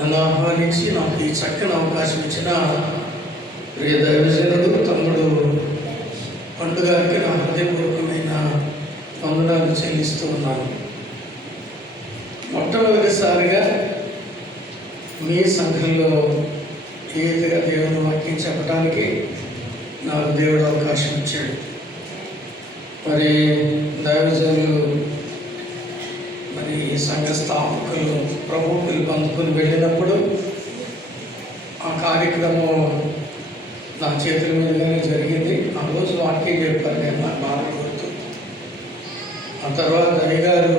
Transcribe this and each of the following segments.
నన్ను ఆహ్వానించి నాకు ఈ చక్కని అవకాశం ఇచ్చిన ప్రియ దైవజనుడు తమ్ముడు పండుగారికి నా హృదయపూర్వకమైన వందనాలు చెల్లిస్తూ ఉన్నాను. మొట్టమొదటిసారిగా మీ సంఘంలో ఈ విధంగా దేవుని వాక్యం చెప్పడానికి నాకు దేవుడు అవకాశం ఇచ్చాడు. మరి దైవజనులు మరి సంఘ స్థాపకులు ప్రభువులు అందుకుని వెళ్ళినప్పుడు ఆ కార్యక్రమం నా చేతుల మీదుగానే జరిగింది. ఆ రోజు వాక్యం చెప్పారు, నేను నాకు బాగా గుర్తు. ఆ తర్వాత అయ్యగారు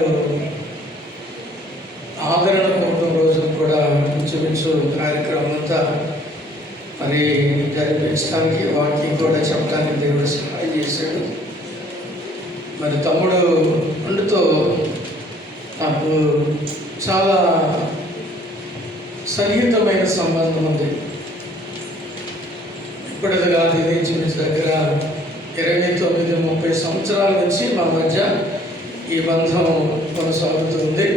ఆదరణ కోటం రోజు కూడా ఇంచుమించు కార్యక్రమం అంతా మరి జరిపించడానికి వాక్యం కూడా చెప్పడానికి దేవుడు సహాయం చేశాడు. మరి తమ్ముడు పండుతో నాకు చాలా సన్నిహితమైన సంబంధం ఉంది. ఇప్పటిది కాదు, ఇది ఇంచుమించు దగ్గర 29-30 సంవత్సరాల నుంచి మా మధ్య ఈ బంధం కొనసాగుతుంది.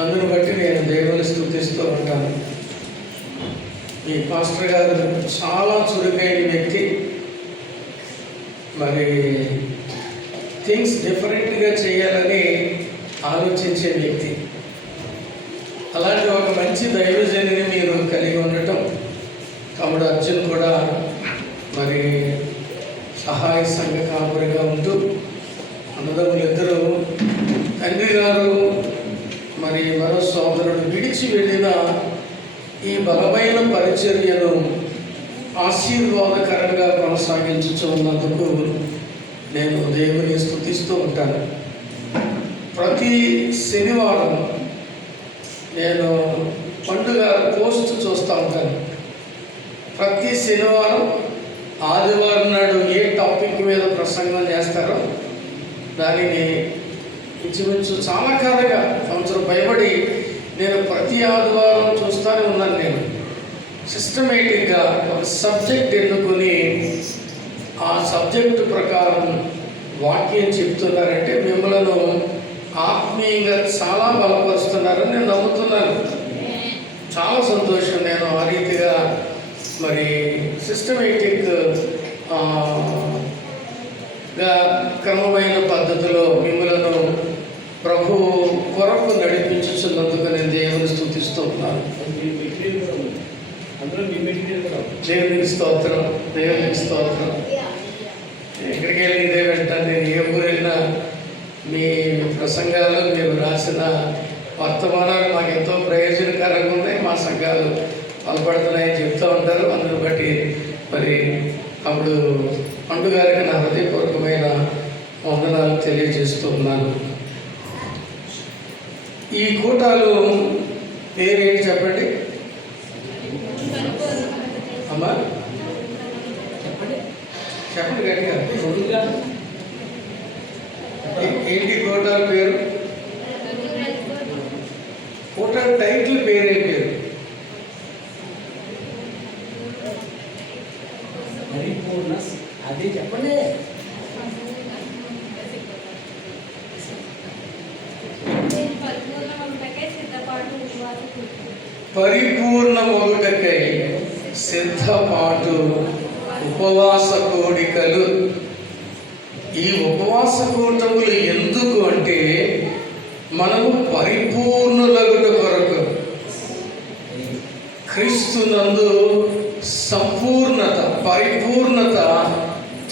అందును బట్టి నేను దేవుని స్తుతిస్తూ ఉంటాను. ఈ పాస్టర్ గారు చాలా చురుకైన వ్యక్తి. మరి థింగ్స్ డిఫరెంట్గా చేయాలని ఆలోచించే వ్యక్తి. అలాంటి ఒక మంచి దైవజనుని మీరు కలిగి ఉండటం, తమ్ముడు అర్జున్ కూడా మరి సహాయ సంఘ కాపురిగా ఉంటూ అన్నదమ్ములు ఇద్దరు, తండ్రి గారు మరి మరో సోదరుడు విడిచి వెళ్ళిన ఈ బలమైన పరిచర్యను ఆశీర్వాదకరంగా కొనసాగించుచున్నందుకు నేను దేవుని స్తుతిస్తూ ఉంటాను. ప్రతి శనివారం నేను పండుగ పోస్ట్ చూస్తూ ఉంటాను. ప్రతి శనివారం ఆదివారం నాడు ఏ టాపిక్ మీద ప్రసంగం చేస్తారో దానిని ఇంచుమించు చాలా కాలంగా సంవత్సరం పైబడి నేను ప్రతి ఆదివారం చూస్తూనే ఉన్నాను. నేను సిస్టమేటిక్గా ఒక సబ్జెక్ట్ ఎన్నుకొని ఆ సబ్జెక్టు ప్రకారం వాక్యం చెప్తున్నారంటే మిమ్మల్ని ఆత్మీయంగా చాలా బలపరుస్తున్నారని నేను నమ్ముతున్నాను. చాలా సంతోషం. నేను ఆ రీతిగా మరి సిస్టమేటిక్గా క్రమమైన పద్ధతిలో మిమ్మల్ని ప్రభు కొరకు నడిపించుతున్నందుకు నేను దేవుని స్తుతిస్తూ ఉన్నాను. దేవునికి స్తోత్రం, దేవునికి స్తోత్రం. ఎక్కడికి వెళ్ళి ఇదే వెంటనే నేను ఏ ఊరు వెళ్ళినా మీ ప్రసంగాలు, మీరు రాసిన వర్తమానాలు మాకు ఎంతో ప్రయోజనకరంగా ఉన్నాయి. మా సంఘాలు బలపడుతున్నాయని చెప్తూ ఉంటారు. అందుని బట్టి మరి అప్పుడు పండుగారికి నా హృదయపూర్వకమైన వందనాలు తెలియజేస్తూ ఉన్నాను. ఈ కూటాలు పేరేంటి చెప్పండి అమ్మా, చెప్పండి చెప్పండి గట్టిగా. ఏంటి కూటాల పేరు? కూటాల టైటిల్ పేరే పేరు? పరిపూర్ణ. అదే చెప్పండి. పరిపూర్ణ మొగుటకై సిద్ధపాటు ఉపవాస కోడికలు. ఈ ఉపవాస కూటములు ఎందుకు అంటే మనము పరిపూర్ణులగుట కొరకు, క్రీస్తునందు సంపూర్ణత పరిపూర్ణత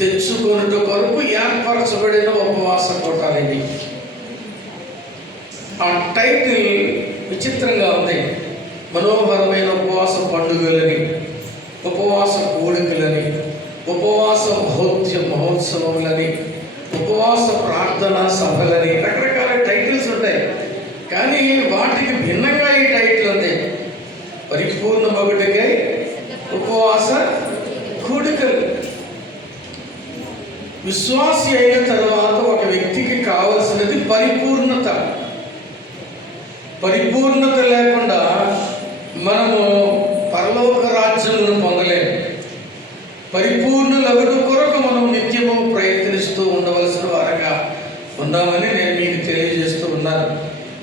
తెచ్చుకొనుట కొరకు ఏర్పరచబడిన ఉపవాస కూటాలు ఇవి. ఆ టైటిల్ విచిత్రంగా ఉంది. మనోహరమైన ఉపవాస పండుగలని, ఉపవాస కోడికలని, ఉపవాస మహోత్సవములని, ఉపవాస ప్రార్థనా సభలని, రకరకాల టైటిల్స్ ఉంటాయి. కానీ వాటికి భిన్నంగా ఈ టైటిల్ ఉంది. పరిపూర్ణ మగుటకై ఉపవాస కూడికలు. విశ్వాసి అయిన తర్వాత ఒక వ్యక్తికి కావలసినది పరిపూర్ణత. పరిపూర్ణత లేకుండా మనము పరలోక రాజ్యమును పొందలేము. పరిపూర్ణులగుట కొరకు మనం నిత్యము ప్రయత్నిస్తూ ఉండవలసిన వారంగా ఉన్నామని నేను మీకు తెలియజేస్తూ ఉన్నాను.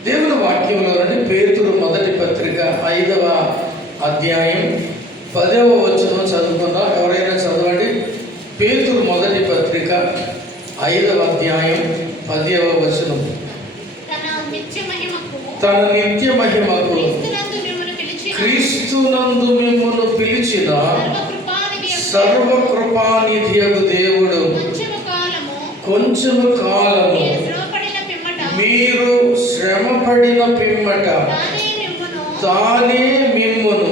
దేవుని వాక్యంలో నుండి పేతురు మొదటి పత్రిక 5వ అధ్యాయం 10వ వచనం చదువుకుందాం. ఎవరైనా చదవండి. పేతురు మొదటి పత్రిక 5వ అధ్యాయం 10వ వచనం. తన నిత్య మహిమకు క్రీస్తునందు మిమ్మును పిలిచిన సర్వకృపానిధియగు దేవుడు కొంచెము కాలము మీరు శ్రమపడిన పిమ్మట తానే మిమ్మును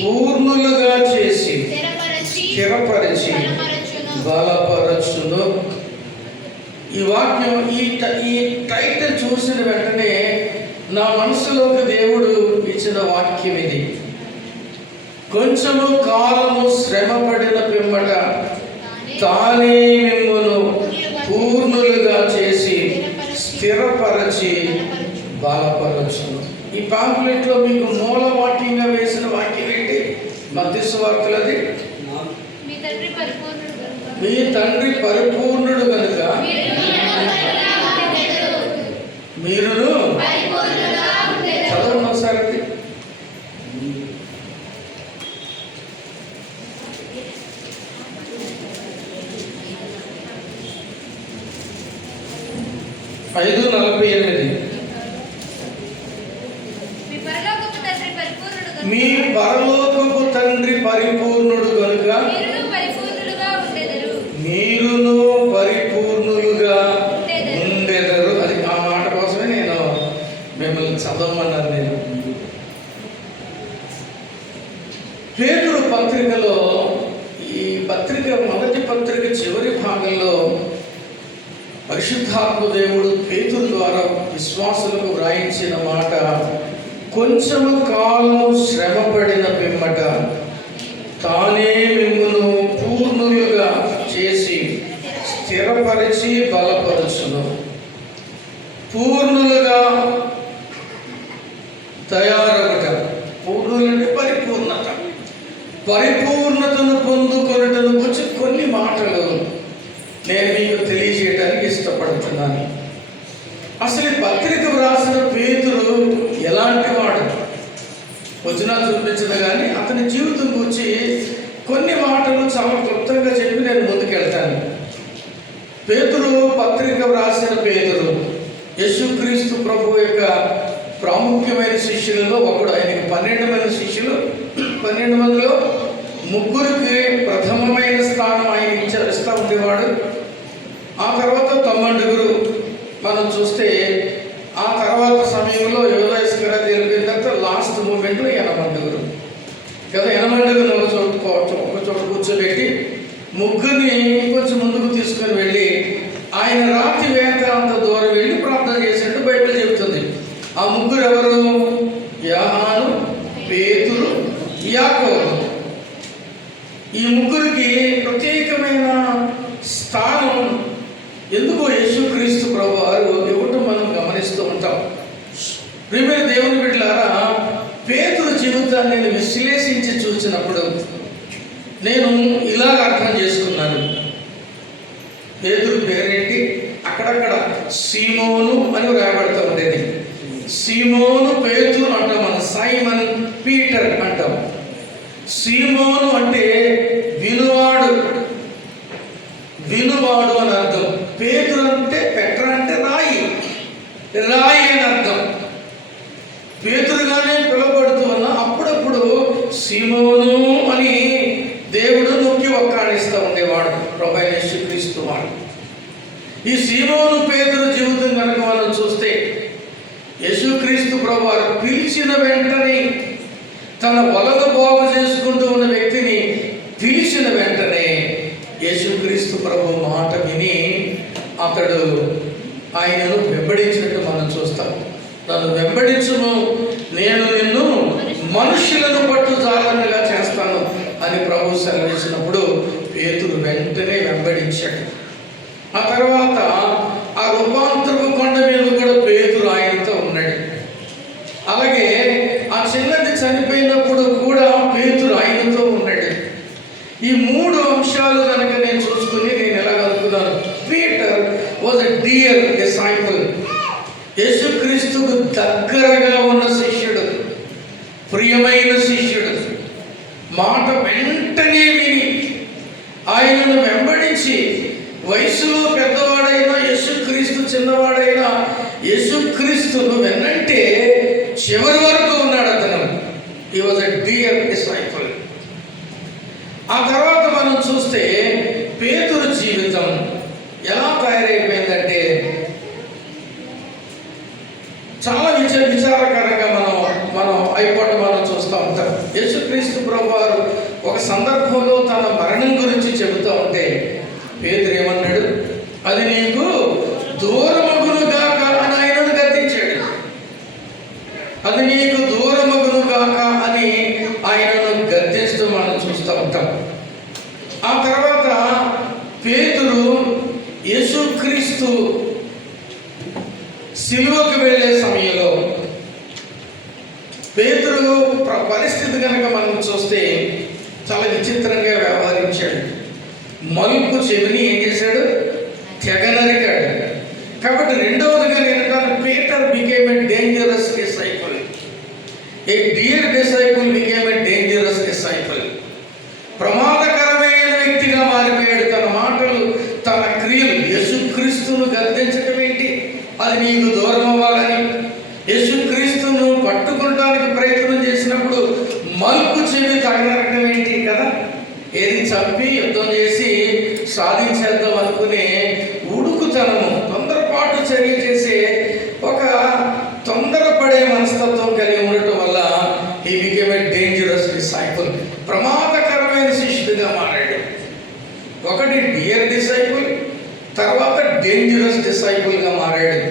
పూర్ణులుగా చేసి స్థిరపరిచి బలపరచును. ఈ వాక్యం ఈ టైటిల్ చూసిన వెంటనే నా మనసులోకి దేవుడు ఇచ్చిన వాక్యం ఇది. కొంచెము కాలము శ్రమపడిన పిమ్మట తానే మిమ్మును పూర్ణులుగా చేసి స్థిరపరచి బలపరచును. ఈ పాంప్లెట్లో మీకు మూల వాక్యంగా వేసిన వాక్యం ఏంటి? మత్తయి సువార్తలది. మీ తండ్రి పరిపూర్ణుడు కనుక మీరును చదవండి ఒకసారి. ఐదు 48. మీ పరలోకపు తండ్రి పరిపూర్ణుడు కనుక మీరును పరిపూర్ణులుగా ఉండెదరు. అది ఆ మాట కోసమే నేను మిమ్మల్ని చదవమన్నాను. నేను పేతురు పత్రికలో ఈ పత్రిక మొదటి పత్రిక చివరి భాగంలో పరిశుద్ధాత్మ దేవుడు పేతురు ద్వారా విశ్వాసులకు వ్రాయించిన మాట, కొంచెము కాలం శ్రమపడిన పిమ్మట తానే మిమ్మును పూర్ణులుగా చేసి స్థిరపరిచి బలపరచును. పూర్ణులుగా తయారవుట. పూర్ణులంటే పరిపూర్ణత. పరిపూర్ణతను పొందుకొనుటను గురించి కొన్ని మాటలు నేను మీకు తెలియజేయడానికి ఇష్టపడుతున్నాను. అసలు ఈ పత్రిక వ్రాసిన పేతురు ఎలాంటి వాడు వచ్చినా చూపించదు, కానీ అతని జీవితం గురించి కొన్ని మాటలు చాలా క్లుప్తంగా చెప్పి నేను ముందుకెళ్తాను. పేతురు పత్రిక వ్రాసిన పేతురు యేసుక్రీస్తు ప్రభు యొక్క ప్రాముఖ్యమైన శిష్యులలో ఒకడు. ఆయనకి 12 మంది శిష్యులు. 12 మందిలో 3కి ప్రథమమైన స్థానం ఆయన ఇస్తూ ఉండేవాడు. ఆ తర్వాత 9 మనం చూస్తే ఆ తర్వాత సమయంలో యోధ ఇస్కరియోతు తెలిపిన తర్వాత లాస్ట్ మూమెంట్లో 80 కదా. 80 ఒక చోట కూర్చోబెట్టి 3ని కొంచెం ముందుకు తీసుకొని వెళ్ళి ఆయన రాత్రి వేళ అంత దూరం వెళ్ళి ప్రార్థన చేసినట్టు బైబిల్ చెబుతుంది. ఆ 3 ఎవరు? యోహాను, పేతురు, యాకోబు. ఈ 3కి ప్రత్యేకమైన స్థానం ఎందుకో యేసుక్రీస్తు ప్రభువారు ఇవ్వటం మనం గమనిస్తూ ఉంటాం. ప్రియమైన దేవుని బిడ్డలారా, పేతురు జీవితాన్ని నేను విశ్లేషించి చూసినప్పుడు నేను ఇలాగ అర్థం చేసుకున్నాను. పేతురు పేరేంటి? అక్కడక్కడ సీమోను అని రాయబడుతూ ఉండేది. సీమోను పేతురు అంటాం మనం. సైమన్ పీటర్ అంటాం. సీమోను అంటే వినువాడు, వినువాడు అని అర్థం. పేతురు అంటే పెట్ర అంటే రాయి, రాయి అని అర్థం. పేతురుగానే పిలువబడుతూ ఉన్నా అప్పుడప్పుడు సీమోను అని దేవుడు నొక్కి ఒక్కాడిస్తూ ఉండేవాడు ప్రభువైన యేసుక్రీస్తు వాడు. ఈ సీమోను పేతురు జీవితం కనుక మనం చూస్తే యేసుక్రీస్తు ప్రభువారు పిలిచిన వెంటనే తన వలను బాగు చేసుకుంటూ ఉన్న వ్యక్తిని పిలిచిన వెంటనే యేసుక్రీస్తు ప్రభు మాట విని అతడు ఆయనను వెంబడించినట్టు మనం చూస్తాం. నన్ను వెంబడించును, నేను నిన్ను మనుషులను పట్టు జాలన్నగా చేస్తాను అని ప్రభు సెలవిచ్చినప్పుడు పేతురు వెంటనే వెంబడించాడు. ఆ తర్వాత ఆ రూపాంతరపు కొండ మీద కూడా పేతురు ఆయనతో ఉన్నాడు. అలాగే ఆ చిన్నది చనిపోయినప్పుడు కూడా పేతురు ఆయనతో ఉన్నాడు. ఈ 3 అంశాలు కనుక నేను చూసుకుని నేను ఎలాగ అనుకున్నాను, Peter was a dear disciple. యేసుక్రీస్తుకు దగ్గరగా ఉన్న శిష్యుడు. ప్రియమైన శిష్యుడు మాట వెంటనే విని ఆయనను వెంబడించి వయసులో పెద్దవాడైన యేసుక్రీస్తు చిన్నవాడైన యేసుక్రీస్తును వెన్నంటే చివరి వరకు ఉన్నాడు అతను. హి వాజ్ ఎ డియర్ డిసైపుల్. ఆ తర్వాత మనం చూస్తే పేతురు జీవితం ఎలా తయారైపోయిందంటే చాలా విచారకరంగా మనం అయిపోవడం మనం చూస్తూ ఉంటాం. యేసుక్రీస్తు ప్రభువారు ఒక సందర్భంలో తన మరణం గురించి చెబుతూ ఉంటే పేతురు ఏమన్నాడు? అది నీకు దూరమగునుగాక అని ఆయనను గద్దించాడు. అది నీకు దూరమగునుగాక అని ఆయనను గద్దిస్తూ మనం చూస్తూ ఉంటాం. ఆ తర్వాత పేతురు యేసుక్రీస్తు సిలువకు వెళ్ళే సమయంలో పేతురు పరిస్థితి కనుక మనం చూస్తే చాలా విచిత్రంగా వ్యవహరించాడు. మలుపు చెవిని ఏం చేశాడు? తెగ నరికాడు. కాబట్టి రెండవదిగా నేను Peter became a dangerous disciple. A dear disciple became a dangerous disciple. ప్రమాదకరమైన వ్యక్తిగా మారిపోయాడు. తన మాటలు, తన క్రియలు యేసుక్రీస్తును గద్దించడం ఏంటి? అది నీకు దూరం అవ్వాలని. యేసుక్రీస్తును పట్టుకోవడానికి ప్రయత్నం చేసినప్పుడు మలుపు చెవి తగనరకం ఏంటి కదా? ఏది చంపి యుద్ధం చేసి సాధించేద్దాం అనుకునే ఉడుకుతనము, తొందరపాటు చర్య చేసే ఒక తొందరపడే మనస్తత్వం కలిగి ఉండటం వల్ల he became a dangerous disciple. ప్రమాదకరమైన శిష్యుడిగా మారాడు. ఒకటి డియర్ డిసైపుల్, తర్వాత డేంజరస్ డిసైపుల్గా మారాడు.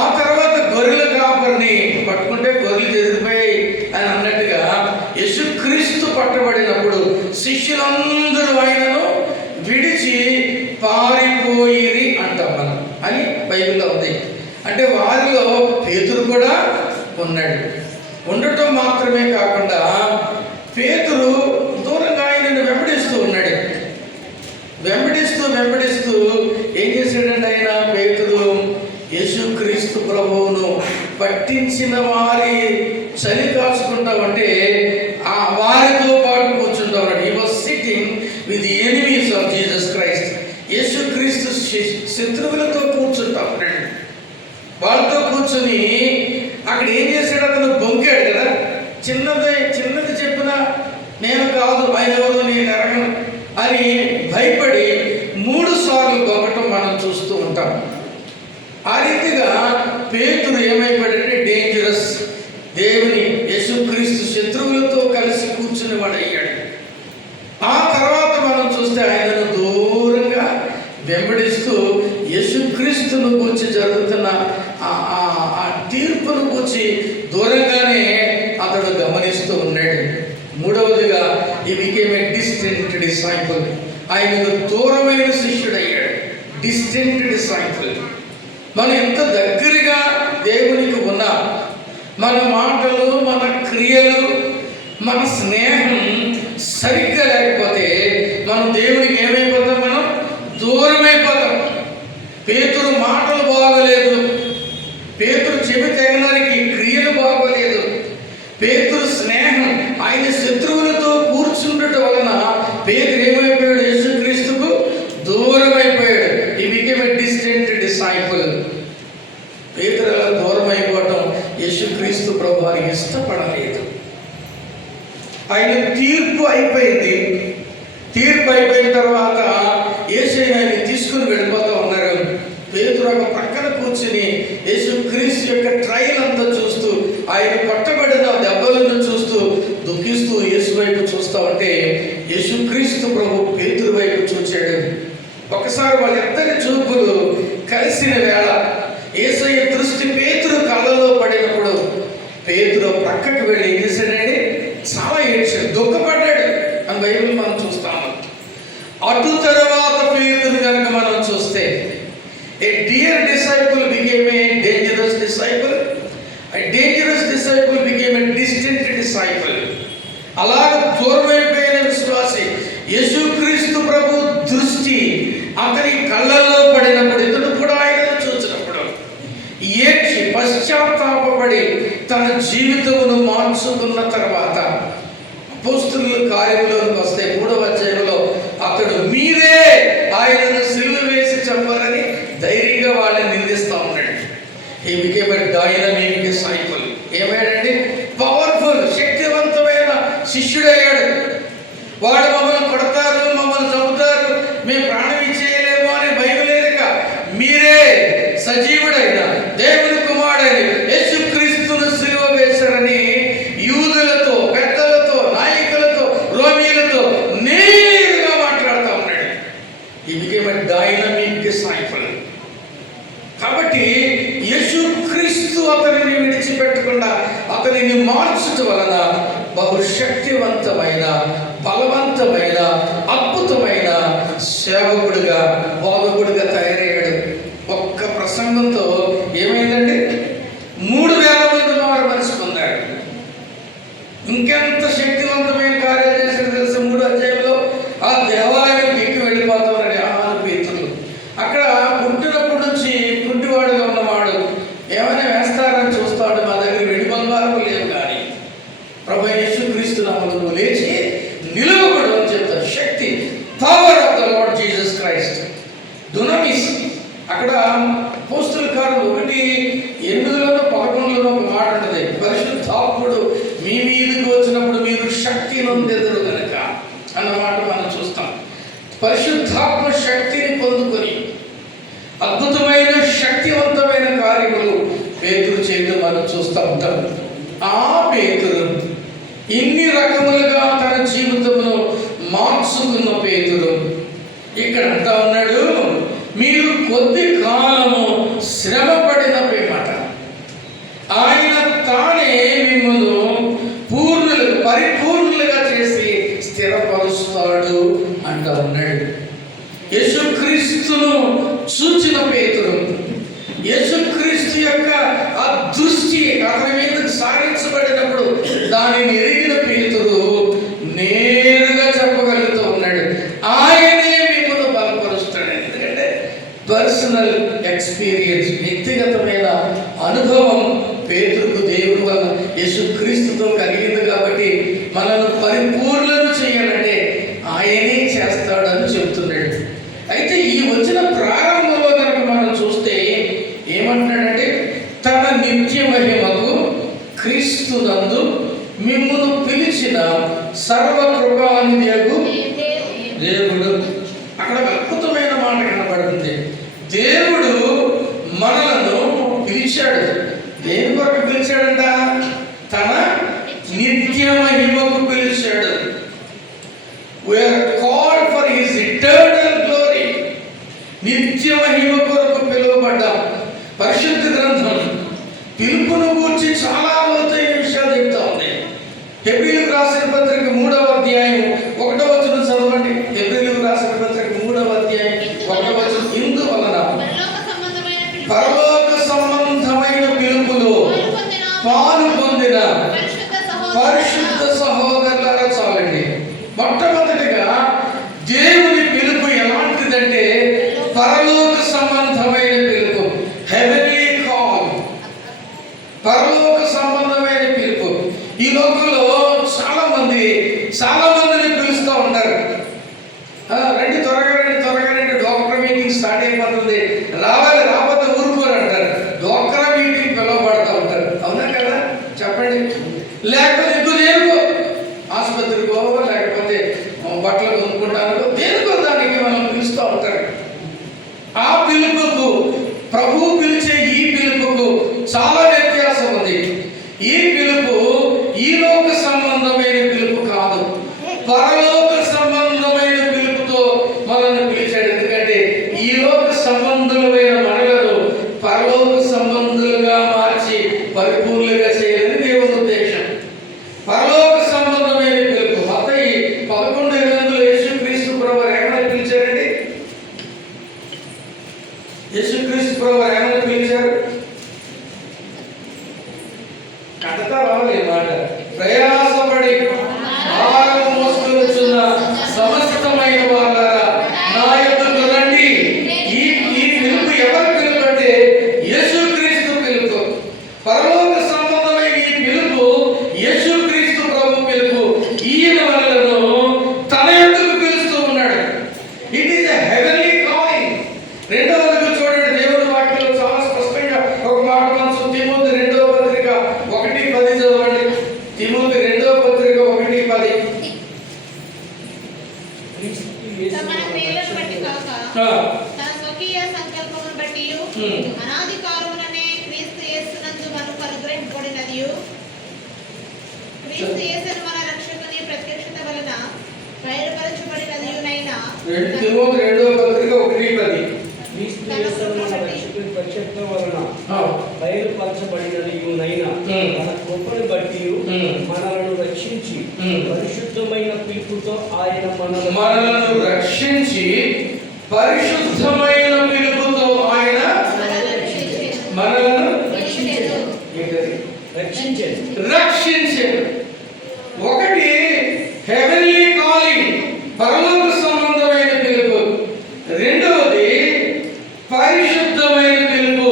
ఆ తర్వాత గొర్రెల కాపరిని పట్టుకుంటే గొర్రెలు చెదిరిపోయి అని అన్నట్టుగా యేసుక్రీస్తు పట్టబడినప్పుడు శిష్యులందరూ ఆయనను విడిచి పారిపోయిరి అంటాం మనం అని బైబిల్లో ఉంది. అంటే వారిలో పేతురు కూడా ఉన్నాడు. ఉండటం మాత్రమే కాకుండా పేతురు దూరంగా ఆయనను వెంబడిస్తూ ఉన్నాడు. వెంబడిస్తూ ఏం చేశాడంటే ఆయన పేతురు యేసుక్రీస్తు ప్రభువును పట్టించిన వారి చలి కాచుకుంటామంటే ఆ వారితో పాటు కూర్చుంటామన్నాడు. He was sitting with the enemies of Jesus Christ. యేసుక్రీస్తు శత్రువులతో కూర్చుంటామన్నాడు. వాళ్ళతో కూర్చొని అక్కడ ఏం చేశాడు? అతను బొంకాడు కదా. చిన్నది చెప్పినా నేను కాదు, ఆయన ఎవరు, నేను ఎరగను అని భయపడి 3 సార్లు బొక్కటం మనం చూస్తూ ఉంటాం. ఆ రీతిగా పేతురు ఏమైపోయాడంటే డేంజరస్, దేవుని యేసుక్రీస్తు శత్రువులతో కలిసి కూర్చుని వాడయ్యాడు. ఆ తర్వాత మనం చూస్తే ఆయనను దూరంగా వెంబడిస్తూ యేసుక్రీస్తును గూర్చి జరుగుతున్న ఆ తీర్పును గూర్చి దూరంగానే అతడు గమనిస్తూ ఉన్నాడు. మూడవదిగా ఈ బికేమ్ ఎ డిస్టెంట్ డిసైపుల్. ఆయనకు దూరమైన శిష్యుడయ్యాడు. Distant disciple. మనం ఎంత దగ్గరగా దేవునికి ఉన్నా మన మాటలు, మన క్రియలు, మన స్నేహం సరిగ్గా లేకపోతే మనం దేవునికి ఏమైపోతాం? మనం దూరమైపోతాం. పేతురు మాటలు బాగోలేదు, పేతురు చెవి తెగనరికి క్రియలు బాగోలేదు, పేతురు స్నేహం ఆయన శత్రువులతో కూర్చుండటం వలన పేతురు ఏమైపోయాడు? యేసుక్రీస్తుకు దూరం అయిపోయాడు. ఈ బికేమ్ ఎ డిస్టెంట్ డిసైపుల్. పేతురు అలా దూరం అయిపోవటం యేసుక్రీస్తు ప్రభువారికి ఇష్టపడలేదు. ఆయన తీర్పు అయిపోయింది. తీర్పు అయిపోయిన తర్వాత యేసయ్య ఆయన్ని తీసుకుని వెళ్ళిపోతూ ఉన్నారు. పేతురు ఒక పక్కన కూర్చుని యేసుక్రీస్తు యొక్క ట్రయల్ అంతా చూస్తూ, ఆయన పట్టబడిన దెబ్బలను చూస్తూ దుఃఖిస్తూ యేసు వైపు చూస్తూ ఉంటే యేసుక్రీస్తు ప్రభు పేతురు వైపు చూచాడు. ఒకసారి వాళ్ళిద్దరి చూపులు కలిసిన వేళ యేసయ్య దృష్టి పేతురు కళ్ళలో పడినప్పుడు పేతురు ప్రక్కకి వెళ్ళి ఏం చేశాడండి? చాలా ఏడ్చాడు, దుఃఖపడ్డాడు అని బైబిల్ మనం చూస్తాము. అటు తర్వాత పేతురు కనుక మనం చూస్తే a dear disciple became a dangerous disciple. A dangerous disciple became a distant disciple. అలాగ దూరమైపోయిన విశ్వాసి యేసుక్రీస్తు ప్రభు దృష్టి అతని కళ్ళల్లో పడినప్పుడు, ఇతడు కూడా ఆయన చూసినప్పుడు ఏడ్చి పశ్చాత్తాపపడి తన జీవితమును మార్చుకున్న తర్వాత అపోస్తలుల కార్యంలోకి వస్తే 3వ అధ్యాయంలో అతడు మీరే ఆయనను సిలువ వేసి చంపారని ధైర్యంగా వాళ్ళని నిందిస్తూ ఉన్నాడు. He became a dynamic disciple. ఏమయ్యాడండి? పవర్ఫుల్, శక్తివంతమైన శిష్యుడయ్యాడు. వాడు మమ్మల్ని కొడతారు, మమ్మల్ని చంపుతారు, మేము ప్రాణం ఇచ్చేయలేము అని భయం లేదుక మీరే సజీవుడైన దేవుని కుమారుడైన యేసుక్రీస్తును సిలువ వేశారని యూదులతో, పెద్దలతో, నాయకులతో, రోమీలతో నేరుగా మాట్లాడుతూ ఉన్నాడు. He became a dynamic disciple. కాబట్టి యేసుక్రీస్తు అతనిని విడిచిపెట్టకుండా అతనిని మార్చడం వలన బహుశక్తివంతమైన, బలవంతమైన, అద్భుతమైన సేవకుడిగా, బోధకుడిగా తయారయ్యాడు. ఒక్క ప్రసంగంతో ఏమైందండి? 3000 మంది వారు మనసు పొందాడు. ఇంకెంత శక్తివంతమైన కార్యాలు చేశాడు తెలుసు? 3వ అధ్యాయంలో ఆ దేవాలయానికి ఎక్కి వెళ్ళిపోతామన్నాడు యోహాను పేతురు. అక్కడ పుట్టినప్పటి నుంచి కుంటివాడుగా ఉన్నవాడు ఏమైనా వేస్తారని చూస్తాడు. మా దగ్గర వెండి బంగారం లేవు, కానీ ప్రభు యేసుక్రీస్తు నామములో లేచి నిలువబడు అని చెప్తారు. శక్తి, power of the Lord Jesus Christ, దునమిస్. అక్కడ అపోస్తలుల కార్యములు 1:8 11 ఒక మాట ఉంటుంది. పరిశుద్ధాత్ముడు మీ మీదకి వచ్చినప్పుడు మీరు శక్తి నొందెదరు కనుక అన్నమాట మనం చూస్తాం. పరిశుద్ధాత్మ శక్తిని పొందుకొని అద్భుతమైన, శక్తివంతమైన కార్యములు పేతురు చేయడం మనం చూస్తూ ఉంటాం. ఆ పేతురు ఇన్ని రకములుగా తన జీవితంలో మార్చుకున్న పేతురు ఇక్కడ అంటా ఉన్నాడు, మీరు కొద్ది కాలము శ్రమ పడిన పిమ్మట ఆయన తానే మిమ్మల్ని పరిపూర్ణులుగా చేసి స్థిరపరుస్తాడు అంటా ఉన్నాడు. యేసుక్రీస్తును చూచిన పేతురు, యేసుక్రీస్తు యొక్క ఆ దృష్టి అతని మీదకి సాగించబడినప్పుడు దానిని ఎరిగిన పేతురు నేరుగా చెప్పగలుగుతూ ఉన్నాడు, ఆయనే మిమ్మల్ని బలపరుస్తాడు. ఎందుకంటే పర్సనల్ ఎక్స్పీరియన్స్, వ్యక్తిగతమైన అనుభవం పేతురుకు దేవుని వల్ల యేసుక్రీస్తుతో కలిగింది. కాబట్టి మనల్ని పరిపూర్ణను చేయాలంటే ఆయనే చేస్తాడని చెప్తున్నాడు. అయితే ఈ వచ్చిన ప్రారంభంలో కనుక మనం చూస్తే ఏమంటున్నాడంటే, తన నిత్య మహిమకు క్రీస్తునందు మిమ్మును పిలిచిన సర్వకృపానిధియగు దేవుడు. అక్కడ అద్భుతమైన మాట కనబడుతుంది. దేవుడు మనలను పిలిచాడు. దేని కొరకు పిలిచాడంట? తన నిత్య మహిమకు పిలిచాడు. We are called for his eternal glory. నిత్య మహిమ కొరకు పిలువబడ్డాం. పరిశుద్ధ గ్రంథం పిలుపును గూర్చి చాలా లోతైన విషయాలు చెప్తా ఉంది. హెబ్రీయులకు రాసిన పత్రిక 3వ అధ్యాయం 1వ వచనం చదవండి. హెబ్రీయులకు రాసిన పత్రిక 3వ అధ్యాయం 1వ వచనం, ఇందువలన పరలోక సంబంధమైన పిలుపులో పాలు పొందిన పరిశుద్ధ సహోదరులారా చాలండి. మొట్టమొదటిగా దేవుని పిలుపు ఎలాంటిదంటే పరలోక సంబంధమైన పిలుపు, హెవెన్లీ కాల్, పరలోక సంబంధమైన పిలుపు. ఈ లోకంలో చాలా మందిని పిలుస్తూ ఉంటారు. రండి త్వరగా రండి, డాక్టరా మీటింగ్ స్టార్ట్ అయిపోతుంది, రావాలి, రాకపోతే ఊరుకోరు అంటారు. డాక్టరా మీటింగ్ పిలువబడతా ఉంటారు. అవునా కదా? చెప్పండి. లేకపోతే ఇంకో దేనికో, ఆసుపత్రికో, లేకపోతే బట్టలు కొనుక్కుంటాను, దేనికో దానికి మనం పిలుస్తూ ఉంటారు. ఆ పిలుపుకు, ప్రభువు పిలిచే ఈ పిలుపుకు చాలా వ్యత్యాసం ఉంది. ఈ పిలుపు ఈ లోక సంబంధమైన పిలుపు కాదు, పరలోక సంబంధమైన పిలుపుతో మనల్ని పిలిచాడు. ఎందుకంటే ఈ లోక సంబంధులమైన మనలను పరలోక సంబంధులుగా మార్చి పరిపూర్ణులుగా చేయాలని దేవుని ఉద్దేశం. పరలోక సంబంధమైన పిలుపు. మత్తయి 11:8 యేసుక్రీస్తు ప్రభువు ఏమని పిలిచారండి? యేసుక్రీస్తు ప్రభువు ఏమని పిలిచారు? కథతా రావాలి మాట. ప్రయాసపడి భారం మోసుకొనుచున్న సమస్తమైన వాళ్ళారా నా యొద్దకు రండి. ఈ పిలుపు ఎవరి పిలుపు అంటే యేసుక్రీస్తు పిలుపు. పరలోక సంబంధమైన ఈ క్రీస్తు యేసును మన రక్షకుని ప్రత్యక్షత వలన బయలుపరచబడినదియునైన 2 తిమోతి 2:1-10 క్రీస్తు యేసును మన రక్షకుని ప్రత్యక్షత వలన బయలుపరచబడినదియునైన మన కృపను బట్టి మనలను రక్షించి పరిశుద్ధమైన పిలుపుతో ఆయన మనలను రక్షించి పరిశుద్ధమైన పిలుపుతో ఆయన మనలను రక్షించాడు. ఒకటి హెవెన్లీ కాలింగ్, పరలోక సంబంధమైన పిలుపు. రెండవది పరిశుద్ధమైన పిలుపు,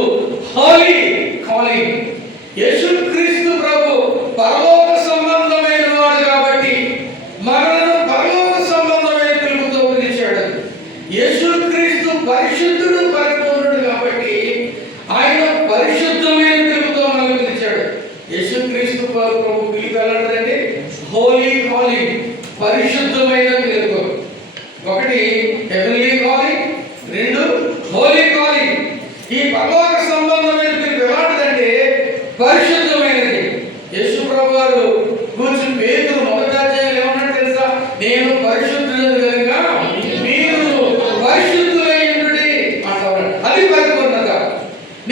హోలీ కాలింగ్. యేసుక్రీస్తు ప్రభు పరలోక సంబంధమైన వాడు కాబట్టి మనలను పరలోక సంబంధమైన పిలుపుతో పిలిచాడు. యేసుక్రీస్తు పరిశుద్ధుడు, పరిపూర్ణుడు కాబట్టి ఆయన పరిశుద్ధమైన పిలుపుతో మనల్ని పిలిచాడు. యేసుక్రీస్తు ప్రభు పిలుపు ఎలాంటిదంటే హోలీ కాలింగ్, పరిశుద్ధమైన పిలుపు. ఒకటి హెవెన్లీ కాలింగ్, రెండు హోలీ కాలింగ్. ఈ పరలోక సంబంధమైన పిలుపు ఎలాంటిదంటే పరిశుద్ధమైనది. యేసు ప్రభు వారు కూర్చుని పేతురు మొదటి అధ్యాయంలో ఏమన్నాడు తెలుసా? నేను పరిశుద్ధుడను కనుక మీరు పరిశుద్ధులై ఉండుడి అంటాడు. అది పరిపూర్ణత.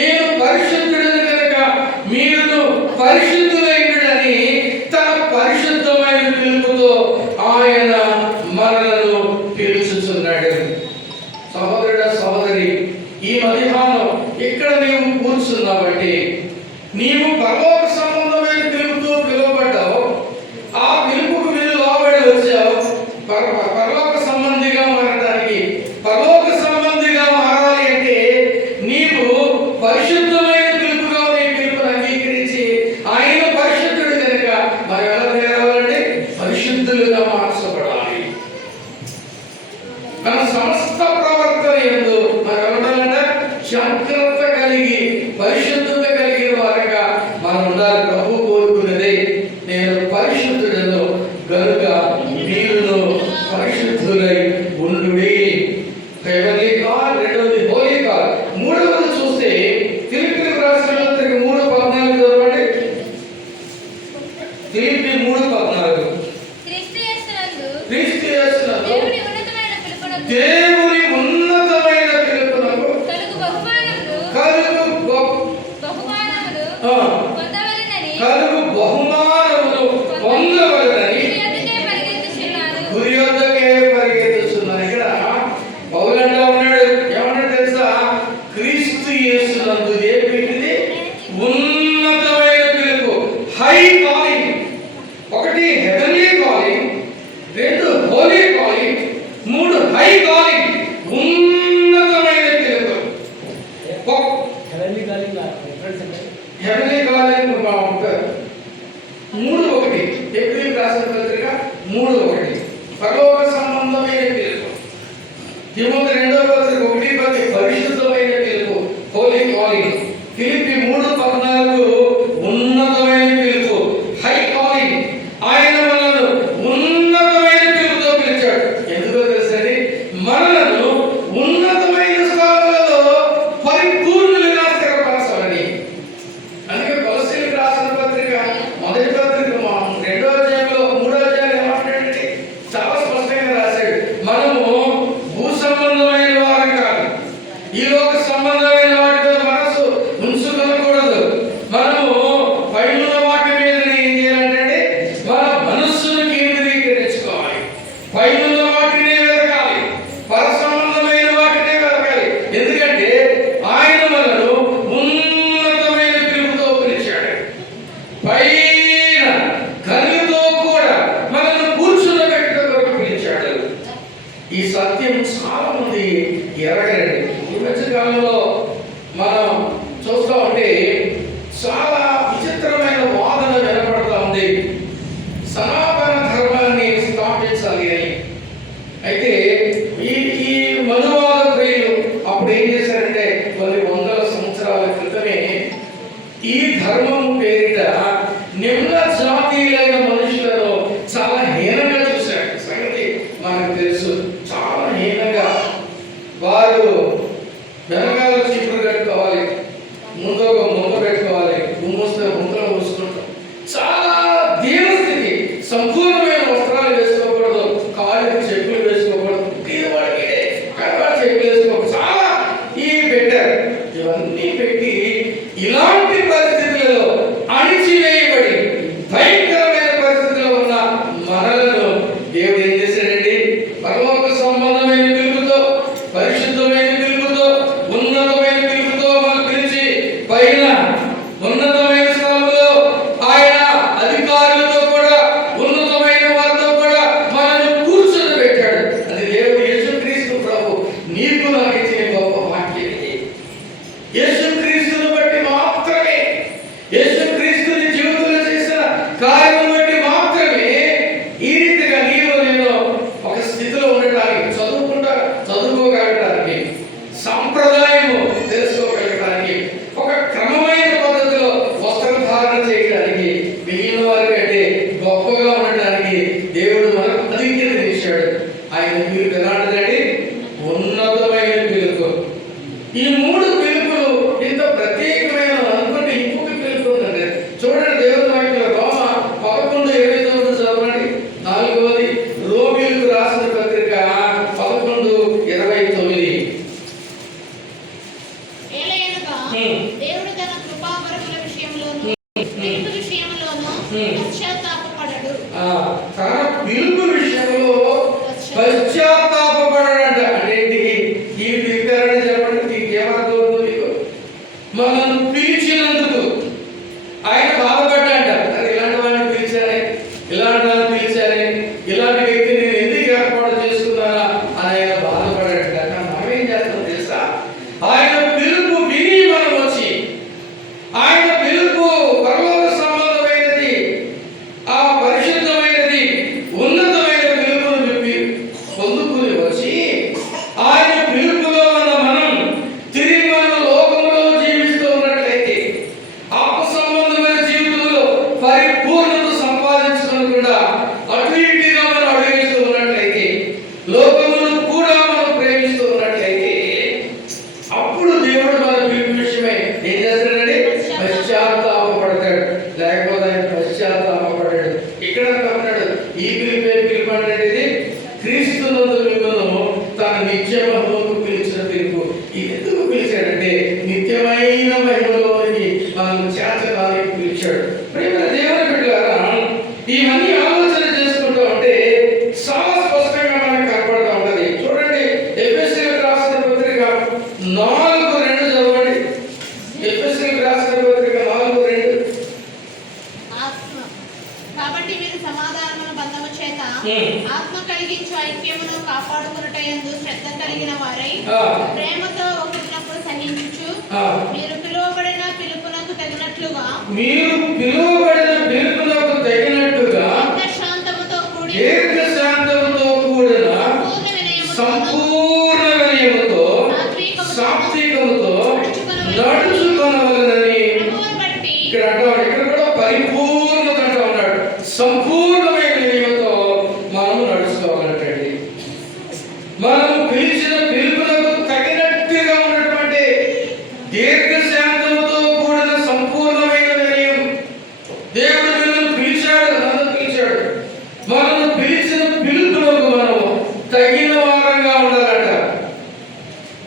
నేను పరిశుద్ధుడను కనుక మీరు పరిశుద్ధులై ఉండుడని తన పరిశుద్ధమైన పిలుపుతో ఆయన మనలను పిలుచుచున్నాడు. సహోదరుడా, సహోదరి, ఈ మధ్యాహ్నం ఇక్కడ నీవు కూర్చున్నావంటే నీవు పరలోక సంబంధమైన పిలుపుతో పిలువబడ్డావు. ఆ పిలుపుకు వీళ్ళు లోబడి వచ్చావు. పరలోక సంబంధిగా మారడానికి, పరలోక సంబంధిగా మారాలి అంటే నీవు పరిశుద్ధమైన పిలుపుగా నీ పిలుపును అంగీకరించి ఆయన పరిశుద్ధుడు కనుక మరి ఎలా తయారవ్వాలంటే పరిశుద్ధులుగా మార్చబడాలి. మన సమస్త ప్రవర్తన యందు మరి ఉండాలంటే జాగ్రత్త కలిగి పరిశుద్ధత కలిగిన వారుగా మనం ఉండాలి. ప్రభు కోరుకున్నదే నేను పరిశుద్ధుడను గనుక మీరును పరిశుద్ధులై ఉండుడి. హెవెన్లీ కాల్, రెండవది హోలీ కాల్. మూడవది చూస్తే ఫిలిప్పీలకు రాసిన పత్రిక 3:14 చదవండి. ఫిలిప్పీ 3:14. క్రీస్తు యేసునందు దేవుని ఉన్నతమైన పిలుపునకు కలుగు బహుమానములు పొందవలెనని గురి యొద్దకే పరిగెత్తుచున్నాను. ఇక్కడ పౌలంటా ఉన్నాడు. ఏమన్నాడు తెలుసా? క్రీస్తు యేసునందు ఏమిటిది? ఉన్నతమైన పిలుపు, హై కాలింగ్. ఒకటి హెవెన్లీ కాలింగ్, రెండు హోలీ కాలింగ్, మూడు హై కాలింగ్, ఉన్నతమైన పిలుపు. హెవెన్లీ కాలింగ్ 3:1 ఏప్రిల్ రాసిన పత్రిక 3:1 పరలోక సంబంధమైన పిలుపు. తిమోతి 2వ పత్రిక 1:10 పరిశుద్ధమైన పిలుపు, హోలీ కాలింగ్. ఫిలిప్పీ 3:14 ఉన్నతమైన పిలుపు, హై కాలింగ్. ఆయన మనల్ని ఉన్నతమైన పిలుపుతో పిలిచాడు. ఎందుకో తెలుసండి? మనలను ఉన్నతమైన స్థానాలలో పరిపూర్ణులుగా స్థిరపరచాలని. అందుకే కొలస్సీలకు రాసిన పత్రిక మొదటి పత్రిక 2వ అధ్యాయంలో 3వ అధ్యాయంలో ఏమంటాడంటే చాలా స్పష్టంగా రాశాడు. మనము భూ సంబంధమైన వారం కాదు, ఈ లోక సంబంధమైన వాటి మీద మనసు ఉంచుకోకూడదు. మనము పైన వాటి మీద ఏం చేయాలంటే మన మనస్సును కేంద్రీకరించుకోవాలి. పైన వాటినే వెతకాలి, పర సంబంధమైన వాటినే వెతకాలి. ఎందుకంటే ఆయన మనను ఉన్నతమైన పిలుపుతో పిలిచాడు. పైన కన్నుతో కూడా మనల్ని కూర్చుండబెట్టడం కొరకు పిలిచాడు. ఈ సత్యం చాలా మంది ఎరగరండి. ఈ మధ్య కాలంలో మనం చూస్తూ ఉంటే చాలా విచిత్రమైన వాదన వినపడుతూ ఉంది. సనాతన ధర్మాన్ని స్థాపించాలి అని. అయితే ఈ మనువాద ప్రియులు అప్పుడు ఏం చేశారంటే కొన్ని వందల సంవత్సరాల క్రితమే ఈ ధర్మం పేరిట నిమ్న జాతీయులైన మనుషులను చాలా హీనంగా చూశారు. సంగతి మనకు తెలుసు. చాలా హీనంగా వారు వెనకాల చీపురు కట్టుకోవాలి, ముందు ఒక ముంత పెట్టుకోవాలి, గుమ్మొస్తే ముంతలో పోసుకుంటాం. చాలా దీనస్థితి. సంపూర్ణమైన వస్త్రాలు వేసుకోకూడదు, కాళ్ళకి చెప్పులు వేసుకోకూడదు, వాడికి కడవాడు చెప్పులు వేసుకోకూడదు, చాలా పెట్టారు. ఇవన్నీ పెట్టి ఇలాంటి పరిస్థితులలో అణిచివేయబడి భయంకరమైన పరిస్థితుల్లో ఉన్న మనలను దేవుడు ఏం చేశాడండి? పరలోక సంబంధమైన పిలుపుతో, పరిశుద్ధమైన పిలుపుతో, ఉన్నతమైన పిలుపుతో మనం పిలిచి పైన ఉన్నతమైన స్థలంలో ఆయన అధికారులతో కూడా ఉన్నతమైన వారితో కూడా మనల్ని కూర్చోబెట్టాడు. అది దేవుడు యేసుక్రీస్తు ప్రభు నీకు నాకు ఇచ్చిన గొప్ప వాక్యం. యేసుక్రీస్తుని బట్టి మాత్రమే, యేసుక్రీస్తుని జీవితంలో చేసిన కార్యం బట్టి మాత్రమే ఈ రీతిగా నీవు నేను ఒక స్థితిలో ఉండటానికి, చదువుకోగలగడానికి, సాంప్రదాయము తెలుసుకోగలగడానికి, ఒక క్రమమైన పద్ధతిలో వస్త్రధారణ చేయడానికి, మిగిలిన వారి కంటే గొప్పగా ఉండడానికి దేవుడు మనకు అధిక్యతనిచ్చాడు. ఆయన పిలుపు ఎలాంటిదండి? ఉన్నతమైన పిలుపు. ఈ మూడు పిలుపులు ఇంత ప్రత్యేకమైన అనుకుంటే ఇంకొక పిలుపు ఉందండి. చూడండి దేవుని వాక్యంలో రోమ 11:29 చదవండి. 4వది రోమీయులకు రాసిన పత్రిక 11:29. ఏలయనగా దేవుడు తన కృపావరముల విషయంలోను పిలుపు విషయంలోను పశ్చాత్తాపపడడు. తన పిలుపు విషయంలో పశ్చాత్తాపపడడంట. అంటే ఈ పిలిపారని చెప్పండి, నీకేమర్థమవుతుంది మీకు? మనల్ని పిలిచినందుకు ఆయన బాధపడ్డాంట. అరే ఇలాంటి వాడిని పిలిచారే, ఇలాంటి వాళ్ళని పిలిచారే, ఇలాంటి వ్యక్తిని నేను ఎందుకు ఏర్పాటు చేసుకున్నానా అని ఆయన బాధపడాడంట. మనం ఏం చేస్తాం తెలుసా? ఆయన పిలుపు విని మనం వచ్చి, ఆయన పిలుపు పరలోక సంబంధమైనది, ఆ పరిశుద్ధమైనది, ఉన్నతమైన పిలుపును పొందుకుని వచ్చి ఆయన పిలుపులో ఉన్న మనం తిరిగి మనం లోకంలో జీవిస్తూ ఉన్నట్లయితే, ఆత్మ సంబంధమైన జీవితంలో పరిపూర్ణత సంపాదించుకోకుండా అటు ఇటుగా మనం అడుగుతూ ఉన్నట్లయితే, లోకమును కూడా మనం ప్రేమిస్తూ ఉన్నట్లయితే, అప్పుడు దేవుడు మన పిలుపు విషయమై ఏం చేస్తాడండి? పశ్చాత్తాపపడతాడు. లేకపోతే ఆయన పశ్చాత్తాపపడాడు. ఇక్కడ అంటున్నాడు, ఈ పిలుపు అనేది క్రీస్తునందు మిమ్మల్ని తన నిత్య మహిమకు పిలిచిన పిలుపు. ఇది ఎందుకు పిలిచాడంటే నిత్యమైన మహిమలోనికి మనం చేర్చడానికి పిలిచాడు. ప్రియమైన దేవుని బిడ్డలారా, ఇవన్నీ ఆలోచన చేసుకుంటూ ఉంటే చాలా స్పష్టంగా మనకు కనపడుతూ ఉంటది. చూడండి ఎఫెసీయులకు రాసిన పత్రిక 4:2 చదవండి. ఎఫెసీయులకు రాసిన పత్రిక 4:2. కాబట్టి మీరు సమాధానమును బంధము చేత ఆత్మ కలిగించు ఐక్యమును కాపాడుకొనుటయందు శ్రద్ధ కలిగిన వారై ప్రేమతో ఒకరినొకరు సహించుచు మీరు పిలువబడిన పిలుపునకు తగినట్లుగా శాంతముతో కూడిన సంపూర్ణ వినయముతో సాత్వికముతో నడుచుకొనవలెనని. ఇక్కడ కూడా పరిపూర్ణత అంటూ ఉన్నాడు. సంపూర్ణమైన వినయంతో మనము నడుచుకోవాలంటండి. మనము పిలిచిన పిలుపులకు తగినట్టుగా ఉన్నటువంటి దీర్ఘశాంతముతో కూడిన సంపూర్ణమైన వినయం. దేవుడు మనల్ని పిలిచాడు, నన్ను పిలిచాడు. మనము పిలిచిన పిలుపులకు మనము తగిన వారంగా ఉండాలట.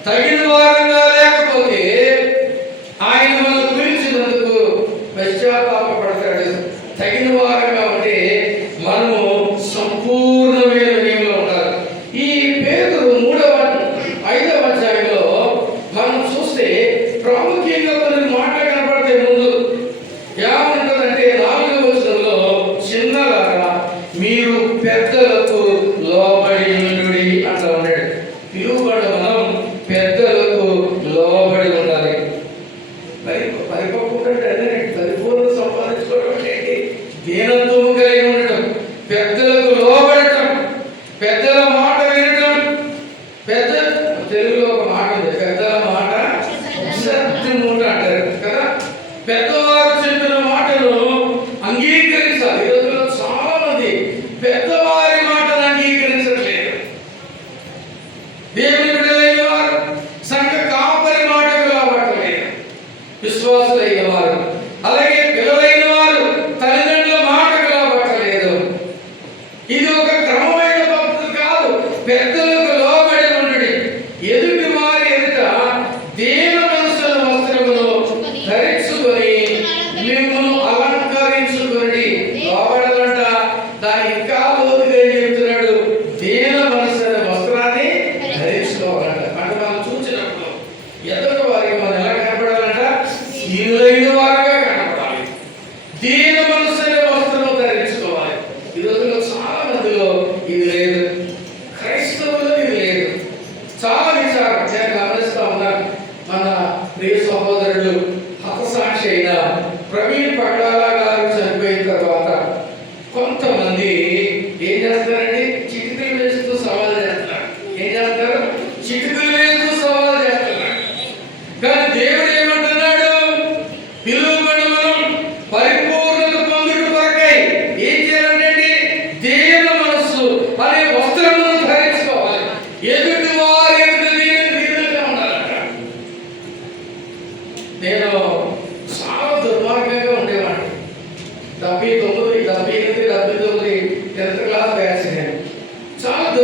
తగిన వారంగా లేకపోతే ఆయన మనం పిలిచినందుకు పశ్చాత్తాపపడతాడు. తగిన వారంగా ఉంటే మనము సంపూర్ణమైన వినయంలో ఉండాలి. ఈ పేతురు 5వ అధ్యాయంలో మనం చూస్తే ప్రాముఖ్యంగా కొన్ని మాటలు కనపడతాయి. ముందు ఏమంటుందంటే 4వ వచనంలో, చిన్నలారా మీరు పెద్దలకు లోబడి ఉండుడి అంటూ ఉన్నాడు. పిలువబడ్డ మనం పెద్దలకు లోబడి ఉండాలి. పరిపక్వత అంటే అదే, పరిపూర్ణ సంపాదించుకోవడం అంటే దీనత్వము కలిగి ఉండటం, పెద్దలకు లోబడటం, పెద్దల మాట వినటం. పెద్ద తెలుగులో ఒక మాట ఉంది, పెద్దల మాట మూట అంటారు కదా. పెద్దవారు చెప్పిన మాటను అంగీకరించాలి. ఈ రోజుల్లో చాలా మంది పెద్దవారి మాటను అంగీకరించట్లేదు. దేవుని బిడ్డలైన వారు సంఘ కాపరి మాటకు లోబడలేదు. విశ్వాసులైన వారు, అలాగే పిల్లలైన వారు తల్లిదండ్రుల మాటకు లోబడలేదు.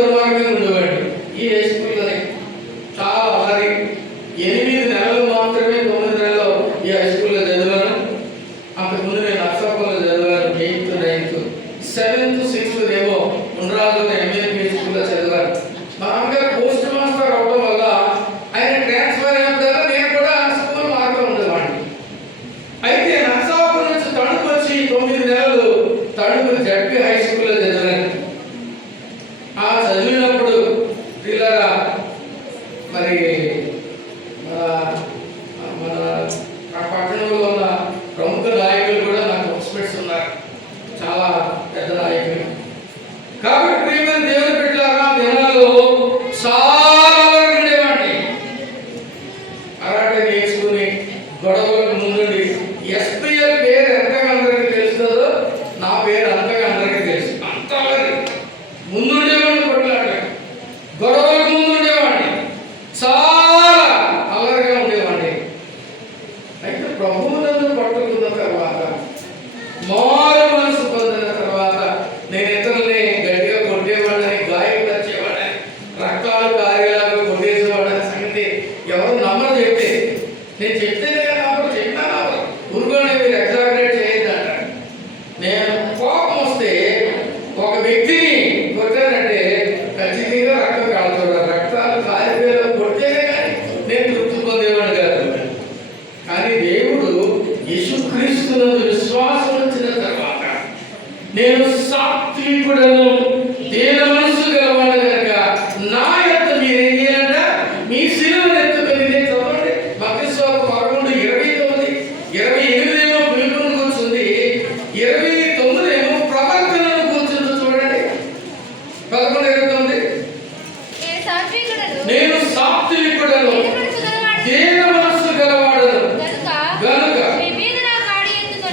దుర్మార్గంగా ఉండేవాడు. ఈ హై స్కూల్లోనే చాలా అలరి. 8 నెలలు మాత్రమే 9 నెలలు ఈ హై స్కూల్లో చదివాను. అంతకుముందు నేను నర్సాపురంలో చదివాను. 8th 9th 7th 6th ఏమో ఉండరాజు ఎంఏపీ స్కూల్లో చదివాను. మా అమ్మగారు పోస్ట్ మాస్టర్ అవడం వల్ల ఆయన ట్రాన్స్ఫర్ అయినప్పుడల్లా నేను కూడా స్కూల్ మారుతూ ఉండేవాడిని. అయితే నర్సాపురం నుంచి తణుకు వచ్చి 9 నెలలు తణుకు జడ్పీ హై స్కూల్లో చదివాను. ఆ చదివినప్పుడు పిల్లల మరి మన ఆ పట్టణంలో ఉన్న ప్రముఖ నాయకులు కూడా నాకు ఎక్స్పర్ట్స్ ఉన్నారు, చాలా పెద్ద నాయకులు. కాబట్టి ప్రియమైన దేవుని బిడ్డలారా, దినాలు చాలా ఉండేవాడిని. కరాటే నేర్చుకుని గొడవలకు ముందుండి ఎస్పీఎల్ పేరు ఎంతగా అందరికీ తెలుస్తుందో నా పేరు అంతగా అందరికీ తెలుసు. అంత ముందుండేవాడిని, కొట్లాడలే గొడవలకు ముందుండేవాడిని, చాలా అల్లరిగా ఉండేవాడిని. అయితే ప్రభువులను పట్టుకున్న తర్వాత, మారు మనసు పొందిన తర్వాత నేను ఇతరుల్ని గట్టిగా కొట్టేవాడని, గాయపరిచేవాడని, రక్తాలు కార్యాలు కొట్టేసేవాడని సంగతి ఎవరు నమ్మరు. చెప్తే నేను చెప్తేనే నమ్మరు, చెప్పినా నమ్మరు. ఊరుకోండి, మీరు ఎగ్జాగరేట్ చేయొద్దంటారు. నేను కోపం వస్తే ఒక వ్యక్తిని కొట్టానంటే ఖచ్చితంగా రక్తం కాలుతుంది. రక్తాలు కాలిపోయేలా కొట్టేనే కానీ నేను తృప్తి పొందేవాడు కాదు. కానీ దేవుడు యేసుక్రీస్తునందు విశ్వాసం వచ్చిన తర్వాత నేను సాత్వికుడను, దీన మనసు గలవాడు కనుక నా యొక్క మీరేం చేయాలంట, మీ శిలువను ఎత్తుకొని. నేను చదవండి మత్తయి 11:29, 28 ఏమో పిలుపును కూర్చుంది, 29 ఏమో ప్రవర్తనను కూర్చుంది. చూడండి 11:29, నేను సాత్వికుడను, దీన మనసు గలవాడను గనుక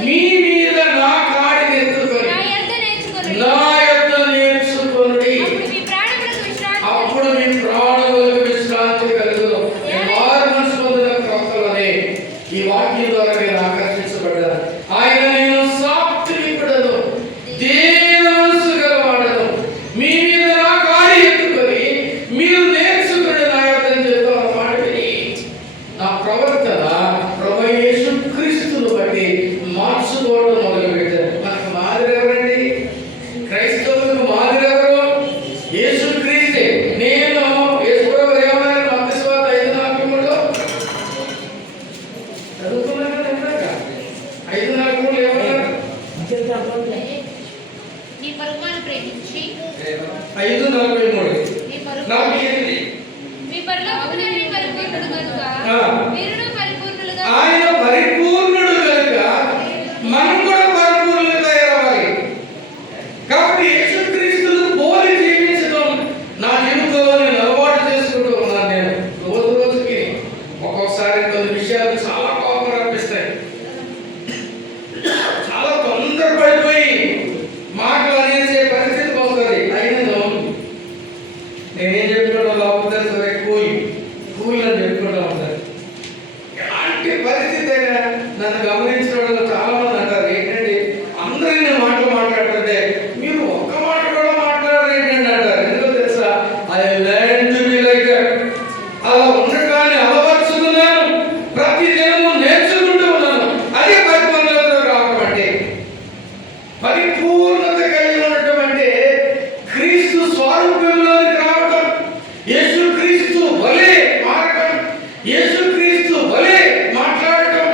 మీ మీద నా కాడిని ఎత్తుకొని నా యొద్ద నేర్చుకొనుడి, అప్పుడు మీ ప్రాణములకు విశ్రాంతి కలుగును. మారు మనసు పొందిన ప్రవక్తలనే ఈ వాక్యం ద్వారా నేను ఆకర్షించబడ్డాను. ఆయన నేను సాత్వికుడను, దీన మనసు గలవాడను, మీ మీద నా కాడి ఎత్తుకొని మీరు నేర్చుకుని నా యొద్ద చెప్తాను అన్నమాట. విని నా ప్రవర్తన ప్రభు యేసుక్రీస్తును బట్టి మార్చుకోవడం మొదలుపెట్టారు. మనకు మాదిరి ఎవరండి? క్రైస్తవులకు మాదిరి ఎవరు? యేసుక్రీస్తే. నేను యేసుప్రభు ఏమన్నారు? మత్తయి 5:43 చదువుకున్నాను కదా ఇందాక. 5:43 ఏమన్నారు? నీ పొరుగువాని ప్రేమించి 5:43 నీ పొరుగు నాకు ఏంటి? మీ పరలోకపు తండ్రి పరిపూర్ణుడు గనుక మీరును పరిపూర్ణులుగా ఆయన పరిపూర్ణుడు కనుక మనం కూడా పరిపూర్ణులుగా తయారవ్వాలి. కాబట్టి యేసుక్రీస్తును పోలి జీవించడం నా జీవితంలో నేను అలవాటు చేసుకుంటూ ఉన్నాను. నేను రోజు రోజుకి ఒక్కొక్కసారి కొన్ని విషయాలు చాలా కోపం రప్పిస్తాయి. చాలా తొందరపడిపోయి మాటలు అనేసే పరిస్థితికి వస్తుంది. అయినను నేనేం చెప్పుకుంటా లోపల సరే కూల్ అని చెప్పుకుంటా ఉంటాను. ఎలాంటి పరిస్థితి అయినా నన్ను గమనించిన వాళ్ళు చాలా మంది అంటారు, ఏంటంటే అందరూ నేను మాటలు మాట్లాడుతుంటే మీరు ఒక్క మాట కూడా మాట్లాడరు ఏంటంటే అంటారు. ఎందుకో తెలుసా? I learn to be like that. అలా ఉండటాన్ని అలవర్చుకున్నాను, ప్రతి దినము నేర్చుకుంటూ ఉన్నాను. అదే పరిపూర్ణతలో రావడం అంటే. పరిపూర్ణత కలిగి ఉండటం అంటే క్రీస్తు స్వరూపంలోకి రావటం, యేసుక్రీస్తు వలె మారటం, యేసుక్రీస్తు వలె మాట్లాడటం,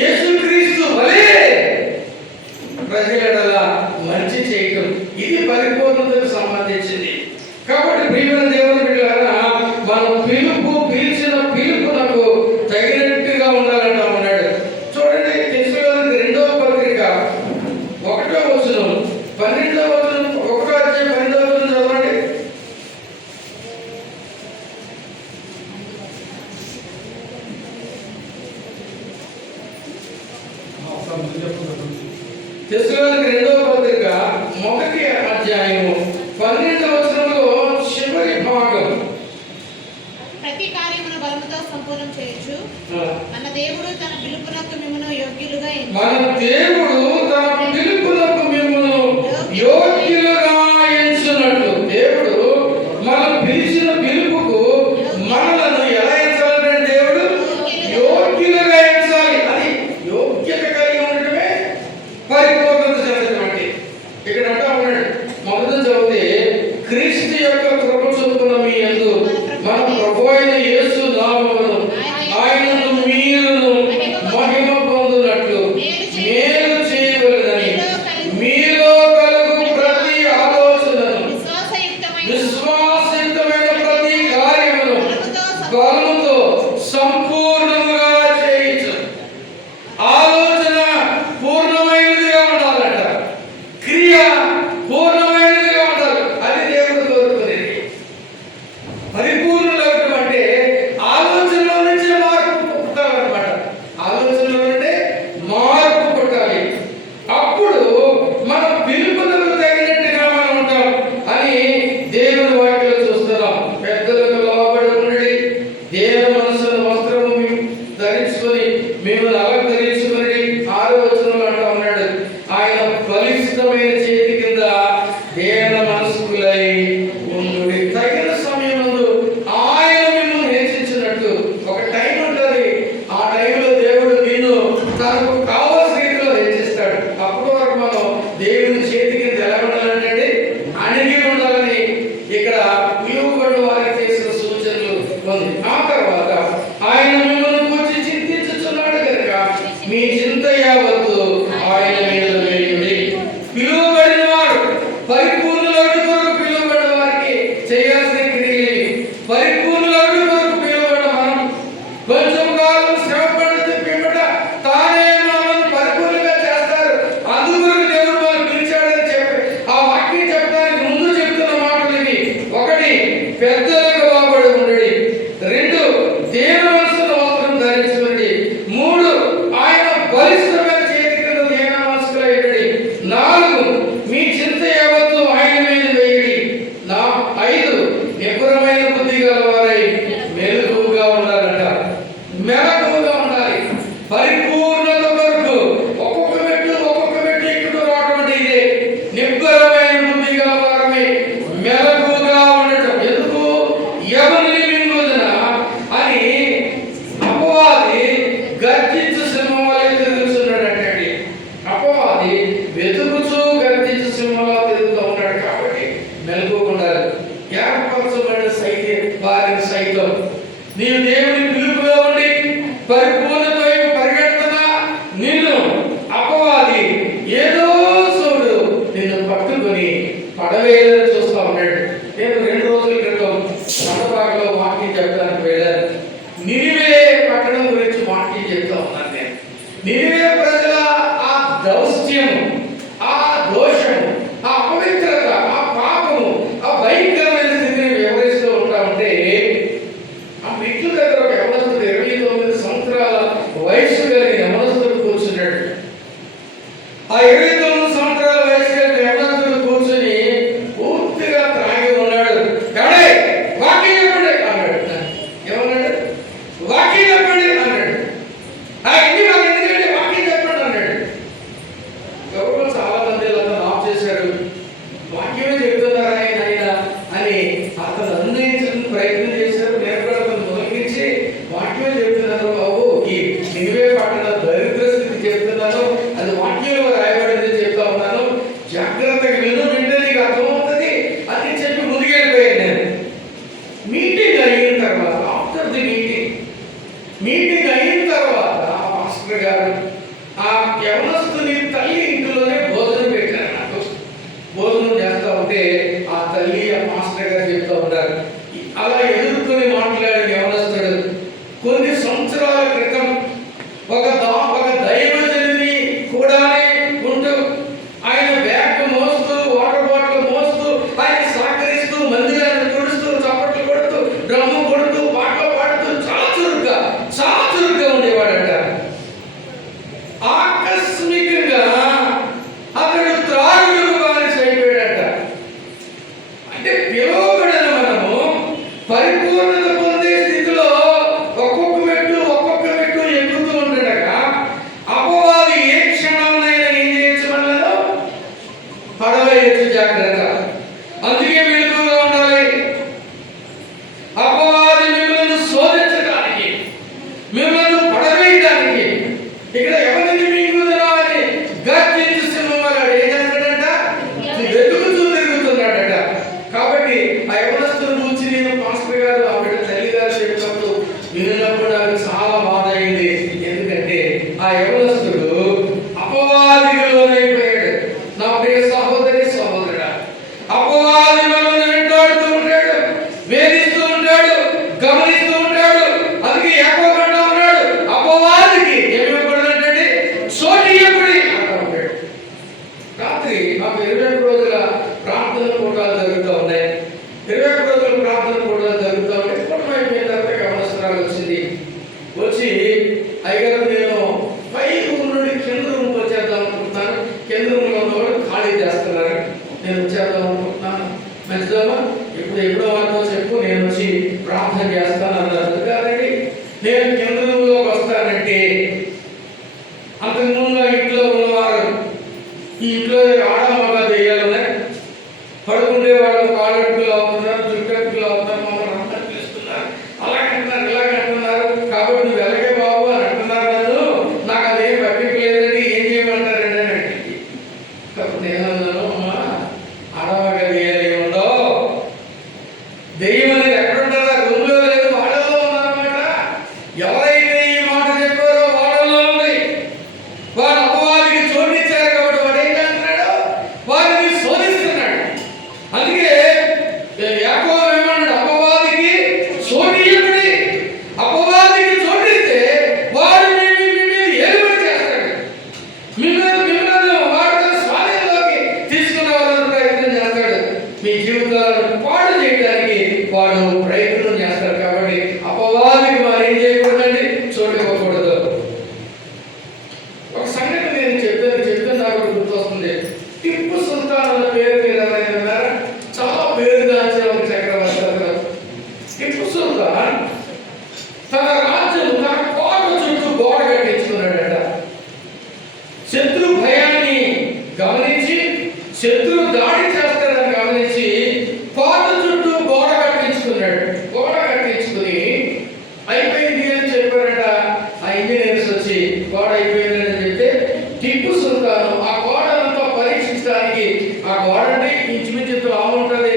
యేసుక్రీస్తు వలె ప్రజల మంచి చేయటం. ఇది పరిపూర్ణతకు సంబంధించింది. కాబట్టి ప్రియమైన దేవుని బిడ్డలారా, మనం పిలిచిన పిలుపునకు తగినట్టుగా ఉండాలంటా ఉన్నాడు. చూడండి తెస్సలోనికీ 2వ పత్రిక 1వ వచనం, 12వ వచనం, 1వ అధ్యాయం 12వ వచనం చదవండి. తెస్సలోనికీ 2వ పత్రిక 1వ అధ్యాయము 12వ వచనంలో చివరి భాగం. ప్రతి కార్యమును బలముతో సంపూర్ణం చేయొచ్చు. మన దేవుడు తన పిలుపునకు మిమ్మును యోగ్యులుగా మన దేవుడు తన పిలుపునకు మిమ్మును యోగ్యులుగా ఎంచునట్లు దేవుడు ఉన్న మీ యందు మన ప్రభు అయిన యేసు నామమును ఆయనను మీరును మహిమ పొందునట్లు మేలు చేయవలెనని మీలో కలుగు ప్రతి ఆలోచనను విశ్వాసయుక్తమైన ప్రతి కార్యమును బలముతో సంపూర్ణముగా చేయించు. ఆలోచన పూర్ణమైనదిగా ఉండాలట, క్రియ పూర్ణమైనదిగా ఉండాలి. అది దేవుడు కోరుకునేది. పరిపూర్ణులు అంటే ఆలోచనలో నుంచే మార్పు పుట్టాలన్నమాట. ఆలోచనలో నుండే మార్పు పుట్టాలి. అప్పుడు మన పిలుపులకు తగినట్టుగా మనం ఉంటాం అని దేవుని వాక్యలో చూస్తున్నాం. పెద్దలకు లోబడి ఉండి దేవుని మనసును వస్త్రము ధరించుకొని మిమ్మల్ని అలంకరించుకొని 6వ వచనంలో అంటా ఉన్నాడు, ఆయన బలిష్టమైన చేతి కింద దేన మనస్కులై ఉండుడి. తగిన సమయమందు ఆయన మిమ్మల్ని హెచ్చించినట్టు ఒక టైం ఉంటుంది. ఆ టైంలో దేవుడు నిన్ను తనకు కావాల్సిన రీతిలో హెచ్చిస్తాడు. అప్పుడు వరకు మనం దేవుని చేతి కింద ఎలా ఉండాలంటే అణిగి ఉండాలని ఇక్కడ పిలువబడిన వారికి చేసిన సూచనలు ఉంది. ఆ తర్వాత ఆయన మిమ్మల్ని గురించి చింతించుచున్నాడు కనుక మీ చింత యావత్తు ఆయన మీద వేయుడి. పిలువబడిన వారు పరిపూర్ణులవుట కొరకు పిలువబడిన వారికి చేయాల్సిన క్రియలు పరిపూర్ణులవుట కొరకు పిలువబడిన మనం కొంచెం కాలం శ్రమపడితే పిమ్మట తానే మనల్ని పరిపూర్ణంగా చేస్తారు. అందుకొరకు దేవుడు మనం పిలిచాడని చెప్పి ఆ వాక్యం చెప్పడానికి ముందు చెప్తున్న మాటలు ఇవి. 1 పెద్దలకు లోబడి ఉండండి. 2 దేవుని మనసును వస్త్రం ధరించుకోండి. 3 ఆయన బలిష్టమైన చేతి కింద దేన మనస్కులై ఉండండి. 4 మీ చింత యావత్తు ఆయన మీద వేయండి. 5 నిపుణమైన బుద్ధి గలవారై మెలకువగా ఉండాలంట. మెలకువగా ఉండాలి. పరిపూర్ణత కొరకు ఒక్కొక్క మెట్టు ఎక్కుతూ రావడం అంటే ఇదే నిపుణమైన బుద్ధి గలవారమే మెలకువగా ఉండటం. ఎందుకు? ఎవరిని మింగుదున అని అపవాది గర్జించు సింహం వలె తిరుగుతున్నాడు అంటండి. అపవాది వెతుకుచూ గర్జించు సింహంలా తిరుగుతూ ఉన్నాడు. కాబట్టి మెలకువగా ఉండాలి. ఏర్పరచబడిన వారిని సైతం నీవు దేవుని పిలుపులో ఉండి పరిపూర్ణత వైపు పరిగెడుతున్నా నిన్ను అపవాది ఏదో సోడు నిన్ను పట్టుకొని పడవేయాలని చూస్తూ ఉన్నాడు. నేను 2 రోజుల క్రితం మండపాకలో వాక్యం చెప్పడానికి వెళ్ళాను. నినివే పట్టణం గురించి వాక్యం చెప్తా ఉన్నాను నేను. నినివే ప్రజల ఆ దౌష్ట్యము, ఆ దోషము, ఆ అపవిత్రత, ఆ పాపము, ఆ భయంకరమైన స్థితిని వివరిస్తూ ఉంటా ఉంటే ఆ మెట్ల దగ్గర ఒక యవనస్తుడు 29 సంవత్సరాల వయసు కలిగిన యవనస్తుడు కూర్చున్నాడు. ఆ 29 సంవత్సరాల వయసు కలిగిన యవనస్తుడు కూర్చుని పూర్తిగా త్రాగి ఉన్నాడు. ఎవడే వాక్యం చెప్పండి అన్నాడు. ఏమన్నాడు? వాక్యం చెప్పండి అన్నాడు. ఎందుకంటే వాక్యం చెప్పండి అన్నాడు. ఎవరో చాలా మంది ఆఫ్ చేశారు. వాక్యమే చెప్తున్నారా ఆయన అని అతను అన్వయించడానికి ప్రయత్నం చేశారు. నేను కూడా అతను మొదలుగించి వాక్యమే చెప్తున్నాను బాబు, ఈ నినివే పట్టణ దరిద్ర స్థితి చెప్తున్నాను, అది వాక్యంలో రాయబడింది చెప్తా ఉన్నాను, జాగ్రత్తగా వింటే నీకు అర్థమవుతుంది అని చెప్పి ముందుకెళ్ళిపోయాను నేను. మీటింగ్ అయిన తర్వాత ఆఫ్టర్ ది మీటింగ్ అయిన తర్వాత మాస్టర్ గారు ఆ యవనస్తుని తల్లి ఇంట్లోనే భోజనం పెట్టారు. నాకు భోజనం చేస్తా ఉంటే ఆ తల్లి ఆ మాస్టర్ గారు చెప్తా ఉన్నారు. అలా ఎదుర్కొని మాట్లాడిన యవనస్తుడు కొన్ని సంవత్సరాల క్రితం ఒక దైవజనుని కూడానే ఉంటూ ఆయన బ్యాగ్ మోస్తూ వాటర్ బాటిల్ మోస్తూ ఆయన సహకరిస్తూ మందిరాన్ని తుడుస్తూ చప్పట్లు కొడుతూ డ్రమ్ము కొడుతూ పాటలు పాడుతూ చాలా చురుగ్గా ఉండేవాడట. ఆకస్మికంగా అతడు త్రాగుడుకు బానిస అయిపోయాడట. అంటే పిలువబడిన మనము పరిపూర్ణత పొందే స్థితిలో ఒక్కొక్క మెట్టు ఎక్కుతూ ఉండగా అపవాది ఏ క్షణంలోనైనా ఏం చేయొచ్చు మనలో? పడవేయచ్చు. జాగ్రత్త. అందుకే మెలకువగా ఉండాలి. అపవాది మిమ్మల్ని శోధించడానికి, మిమ్మల్ని పడవేయడానికి ఇక్కడ ఎవరిని మింగుదునా అని గర్జించు సింహం వాడు ఏం చేస్తాడంట? వెతుకుతూ తిరుగుతున్నాడట. కాబట్టి ఆ యవనస్తుని చూసి నేను అపవాది మనల్ని వెంటాడుతూ ఉంటాడు, వేధిస్తూ ఉంటాడు, గమనిస్తూ ఉంటాడు. అందుకే యాకోబు అంటూ ఉన్నాడు, అపవాదికి ఏమి ఇవ్వకూడదంటే చోటు ఇవ్వకూడదు అంటూ ఉంటాడు. రాత్రి మాకు 21 రోజుల ప్రార్థన కూటాలు జరుగుతూ ఉన్నాయి. 21 రోజుల ప్రార్థన కూటాలు జరుగుతూ ఉంటే కుటుంబం అయిపోయిన తర్వాత గమనిస్తున్నారు వచ్చింది. వచ్చి అయ్యగారు నేను పై రూమ్ నుండి కింద రూమ్కి వచ్చేద్దాం అనుకుంటున్నాను, కింద రూమ్లో ఉన్నవాడు ఖాళీ చేస్తున్నారు, నేను వచ్చేద్దాం అనుకుంటున్నాను. మంచిదమ్మా, ఎప్పుడో వాళ్ళతో చెప్పు, నేను వచ్చి ప్రార్థన చేస్తాను అన్నారు. కాదండి, నేను కింద రూమ్లోకి వస్తానంటే అంతకుముందు ఇంట్లో ఉన్నవారు, ఈ ఇంట్లో ఆడమగ దెయ్యాలు ఉన్నాయి, పడుకుంటే వాళ్ళు కాళ్ళట్టుకులు అవుతున్నారు, జుట్టట్టుకులు అవుతున్నారు, మమ్మల్ని అంతా పిలుస్తున్నారు, అలాగంటున్నారు ఇలాగంటున్నారు, కాబట్టి నువ్వు వెళ్ళగే బాబు అని అంటున్నారు. నన్ను నాకు అదేం పట్టించలేదండి, ఏం చేయమంటారండి అని అడిగింది. కాబట్టి నేను అన్నాను, అమ్మా ఆడమగ దెయ్యాలు ఏముందో, దెయ్యం అనేది ఎక్కడుంటారా, రూమ్లో లేదు, వాళ్ళలో ఉన్నారన్నమాట. ఎవరైతే ఈ మాట చెప్పారో వాళ్ళలో ఉంది. వాడు అపవాదికి చోటిచ్చారు కాబట్టి వాడు ఏం చేస్తున్నాడు, వారిని శోధిస్తున్నాడు. అందుకే యాకోబు ఏమన్నాడు, అపవాదికి చోటియ్యకుడి. అపవాదికి చోటిస్తే వాడు మీ మీద ఏలుబడి చేస్తాడు, మిమ్మల్ని వాడు తన స్వాధీనంలోకి తీసుకురావాలని ప్రయత్నం చేస్తాడు, మీ జీవితాలను పాడు చేయడానికి వాడు ప్రయత్నం చేస్తాడు. కాబట్టి అపవాదికి వారు ఏం చేయకూడదండి, చోటు ఇవ్వకూడదు. ఒక సంగతి నేను చెప్పాను నాకు గుర్తొస్తుంది. టిప్పు సుల్తాన్ అన్న పేరు మీద ఎవరైనా విన్నారా? చాలా పేరుగాంచిన ఒక చక్రవర్తి అతను. టిప్పు సుల్తాన్ తన రాజ్యం, తన కోట చుట్టూ గోడ కట్టించుకున్నాడట. శత్రు భయాన్ని గమనించి, శత్రు దాడి చేస్తాడని గమనించి కోట చుట్టూ గోడ కట్టించుకున్నాడు. గోడ కట్టించుకుని అయిపోయింది అని చెప్పారట. ఆ ఇంజనీర్స్ వచ్చి గోడ అయిపోయిందని చెప్తే టిప్పు సుల్తాన్ ఆ గోడనంతా పరీక్షించడానికి, ఆ గోడ అంటే ఇంచుమించు ఉంటుంది,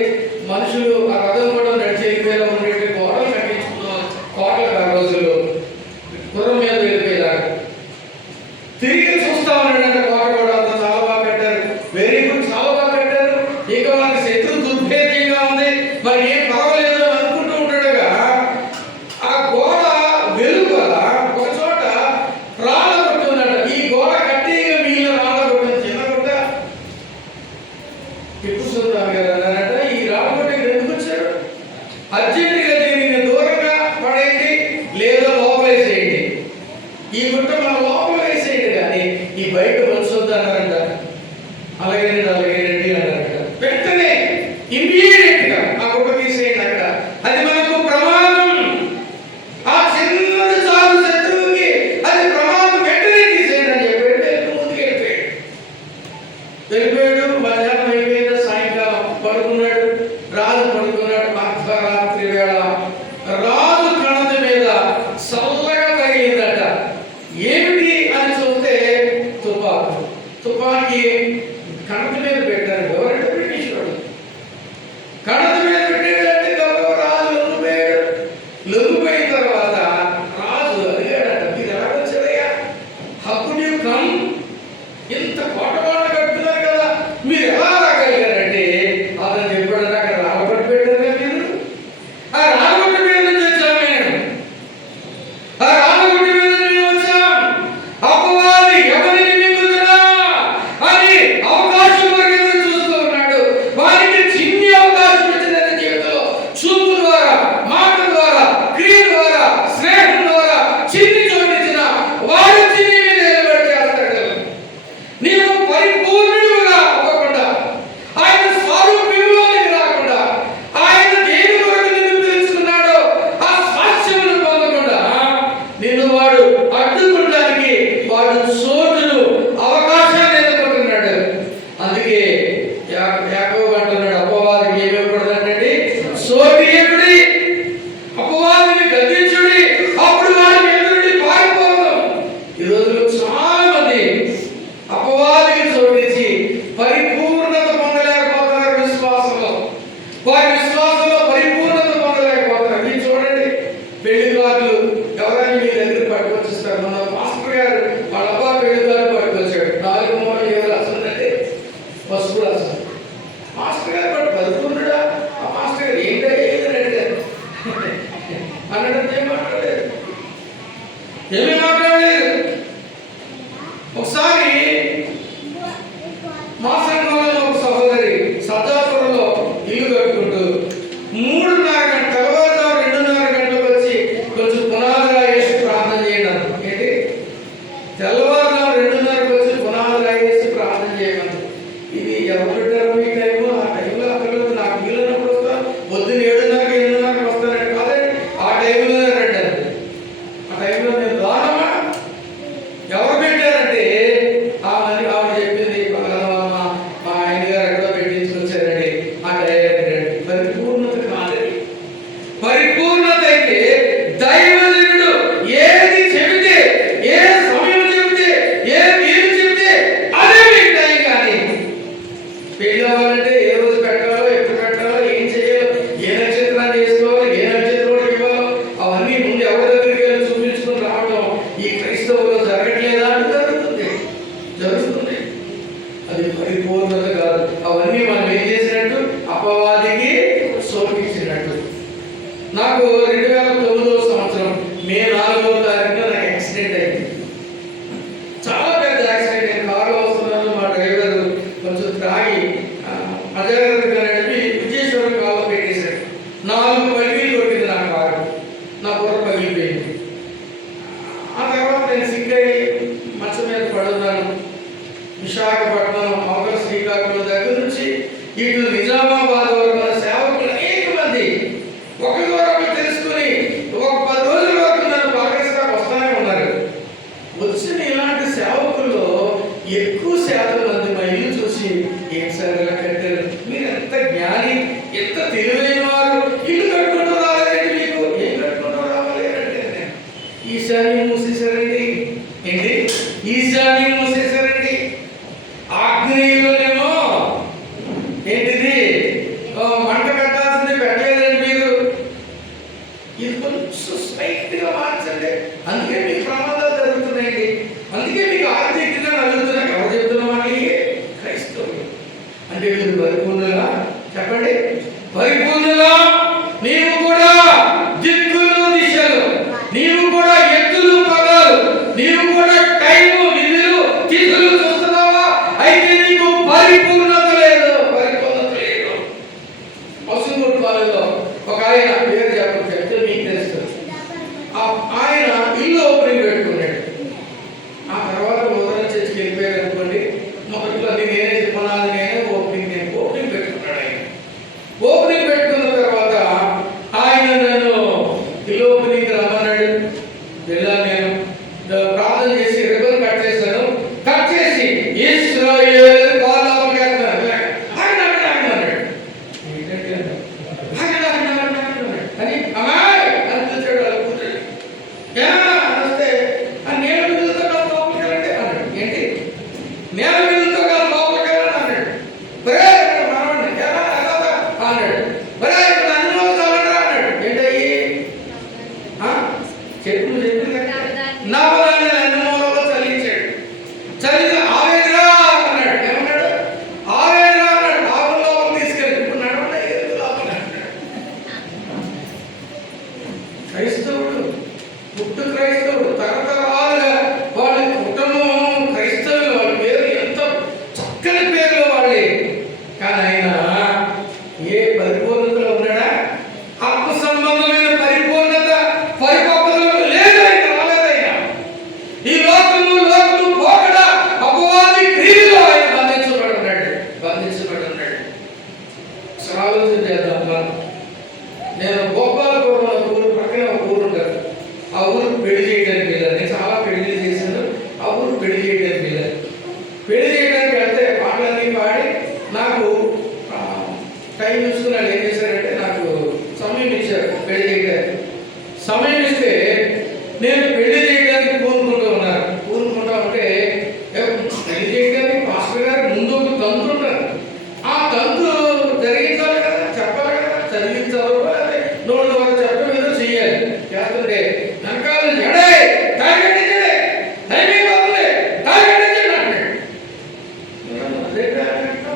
మనుషులు ఆ రథం కూడా నడిచి వెళ్ళిపోయేలా ఉండేటి గోడలు కట్టించుకున్నారు. కోటలు ఆ రోజుల్లో గుర్రం మీద వెళ్ళిపోయేదాకా తిరిగి చూస్తా ఉన్నాడంటే కోట కూడా అంతా చాలా బాగా కట్టారు, వెరీ గుడ్, చాలా బాగా కట్టారు. ఇక వాళ్ళకి శత్రు దుర్భేద్యంగా ఉంది, మరి ఏం పర్వాలేదు అని అనుకుంటూ ఉంటాడుగా. ఆ గోడ వెలుపల ఒక చోట రాళ్ళ కొట్టు ఉన్నాడు. ఈ గోడ కట్టిగా మిగిలిన రాళ్ళ కొట్టు చిన్న కొట్ట. టిప్పు సుల్తాన్ గారు అన్నారట, ఈ రాళ్ళ కొట్టకి ఎందుకు వచ్చారు, అర్జెంటుగా దీన్ని దూరంగా పడేయండి లేదా లోపలేసేయండి, ఈ గుట్ట మన లోపల వేసేయండి కానీ ఈ బయట వచ్చొద్దు అన్నారంట. అలాగేనండి అలాగేనండి అన్నారంట. వెంటనే ఇమ్మీడియట్ గా ఆ గుట్ట తీసేయండి, అక్కడ అది మనకు ప్రమాదం, ఆ చిన్నది చాలు శత్రువుకి, అది ప్రమాదం, వెంటనే తీసేయండి అని చెప్పాడు. ముందుకు వెళ్ళిపోయాడు. మధ్యాహ్నం అయిపోయింది, సాయంకాలం పడుకున్నాడు, రాజు పడుకున్నాడు. అర్ధరాత్రి వేళ పెళ్లి అవ్వాలంటే ఏ రోజు పెట్టాలో, ఎప్పుడు పెట్టాలో, ఏం చేయాలో, ఏ నక్షత్రాన్ని వేసుకోవాలో, ఏ నక్షత్రం ఇవ్వాలో అవన్నీ ముందు ఎవరి దగ్గరికి వెళ్ళి చూపించుకుని రావడం ఈ క్రైస్తవులో జరగట్లేదా అంటే జరుగుతుంది. అది పరిపూర్ణత కాదు. అవన్నీ మనం ఏం చేసినట్టు అపవాదికి సోకించినట్టు. నాకు 2009వ సంవత్సరం మే 4వ తారీఖున నాకు యాక్సిడెంట్ అయింది. చాలా పెద్ద యాక్సిడెంట్. నేను కారులో వస్తున్నాను, మా డ్రైవర్ కొంచెం త్రాగి అజాగ్రత్తగా నడిపి విజయేశ్వరం కాలు పెట్టేశాడు. 4 పగిలి కొట్టింది నా కారు, నా బుర్ర పగిలిపోయింది. ఆ తర్వాత నేను సిక్ అయ్యి మంచం మీద పడున్నాను. విశాఖపట్నం, మొగల్, శ్రీకాకుళం దగ్గర నుంచి ఇటు నిజామాబాద్ వరకు మన సేవకులు అనేక మంది ఒకరికొకరు తెలుసుకుని ఒక 10 రోజుల వరకు నన్ను పాకిస్తాన్ వస్తానే ఉన్నారు. వచ్చిన ఇలాంటి సేవకుల్లో ఎక్కువ శాతం మంది మా ఇల్లు చూసి ఏం సార్ ఇలా కట్టారు, మీరు ఎంత జ్ఞాని, ఎంత తెలివైన వారు, ఇల్లు కట్టుకుంటూ రావాలంటే మీకు ఏం కట్టుకుంటూ రావాలి అంటే ఈశాన్యం మూసేశారండి. ఏంటి ఈశాన్యం మూసేశారండి. ఆగ్నేయులోనేమో ఏంటిది మంట పెట్టాల్సింది పెట్టలేదండి మీరు. ఇది కొంచెం స్ట్రైట్గా మార్చండి, అందుకే మీకు ప్రమాదాలు జరుగుతున్నాయండి, అందుకే మీకు ఆర్థికంగా నలుగుతున్నాయి. ఎవరు చెప్తున్నామండి? క్రైస్తవులు. అంటే మీరు పరిపూర్ణులా? చెప్పండి, పరిపూర్ణులా? నీవు కూడా దిక్కులు దిశలు, నీవు కూడా ఎత్తులు పదాలు, నీవు కూడా టైము నిధులు తిథులు చూస్తున్నావా? అయితే నీకు పరిపూర్ణత లేదు, పరిపూర్ణత లేదు. పసుమూరు కాలంలో ఒక ఆయన పేరు చెప్తే మీకు తెలుస్తుంది. ఆయన ఇల్లు ఓపెనింగ్ పెట్టుకున్నాడు. ఆ తర్వాత ఉదయం చర్చికి వెళ్ళిపోయాడు అనుకోండి. మొదట్లో నేనే చెప్పనాలి, నేనే ఓపెనింగ్ పెట్టుకున్నాడు. ఆయన ఓపెనింగ్ పెట్టుకున్న తర్వాత ఆయన నన్ను ఇల్లు ఓపెనింగ్ రమ్మన్నాడు. వెళ్ళాను. నేను ప్రార్థన చేసి రిబన్ కట్ చేశాను. కట్ చేసి ఇశ్రాయేల్ కాలాలు అన్నాడు. అని అమ్మాయి అని పిలిచాడు. అలా కూర్చోడు. వస్తే నేల విధులతో కాదు లోపలికి వెళ్ళండి అన్నాడు. ఏంటి నేల విధులతో కాదు లోపలికి వెళ్ళండి అన్నాడు. బరే మనవాడిని ఎలా అన్నాడు. బరే అన్ని రోజులు చాలండి అన్నాడు. ఏంటయ్యి చెట్లు చెట్లు నా పొలాన్ని అన్ని మూలలో చల్లించాడు. చల్లిన ఆవేదరా అన్నాడు. ఏమన్నాడు? ఆవేదరా అన్నాడు. ఆవుల్లో తీసుకెళ్ళి ఇప్పుడు నడవండి ఎదుగులో అన్నాడు. క్రైస్తవుడు, పుట్టు క్రైస్తవుడు, తరతరాలుగా వాళ్ళ కుటుంబం క్రైస్తవులు, వాళ్ళ పేరు ఎంత చక్కని పేర్లు వాళ్ళే. కానీ ఆయన ఏ పరిపూర్ణతలో ఉన్నాడా? ఆత్మ సంబంధమైన పరిపూర్ణత, పరిపక్వతలో లేదు. ఆయన రాలేదు. ఆయన ఈ లోకము పోకడా అపవాది క్రియలో ఆయన బంధించబడి ఉన్నాడు. అసలు ఆలోచన చేద్దాం. నేను గోపాలపురం ఊరు పక్కన ఒక ఊరు ఉంటారు. ఆ ఊరు పెళ్లి చేయడానికి వెళ్ళాను. నేను చాలా పెళ్లి చేశాను. ఆ ఊరు పెళ్లి చేయడానికి వెళ్ళాను. పెళ్లి చేయడానికి వెళ్తే పాటలన్నీ పాడి నాకు టైం చూసుకున్నాడు. ఏం చేశారంటే నాకు సమయం ఇచ్చారు పెళ్లి చేయడానికి. సమయం ఇస్తే నేను పెళ్లి చేయడానికి కూరుకుంటూ ఉన్నాను. కూరుకుంటా ఉంటే పెళ్లి చేయడానికి మాస్టర్ గారు ముందు ఒక తంతు ఉంటారు. ఆ తంతు జరిగించాలి కదా, చెప్పాలి కదా, చదివించాలి, నోళ్ళు వరకు చెప్పడం ఏదో చెయ్యాలి. చేస్తుంటే వెనకాల జడే తాగట్టించడే టైమింగ్ అవుతుంది తాగట్టించండి అంటాడు.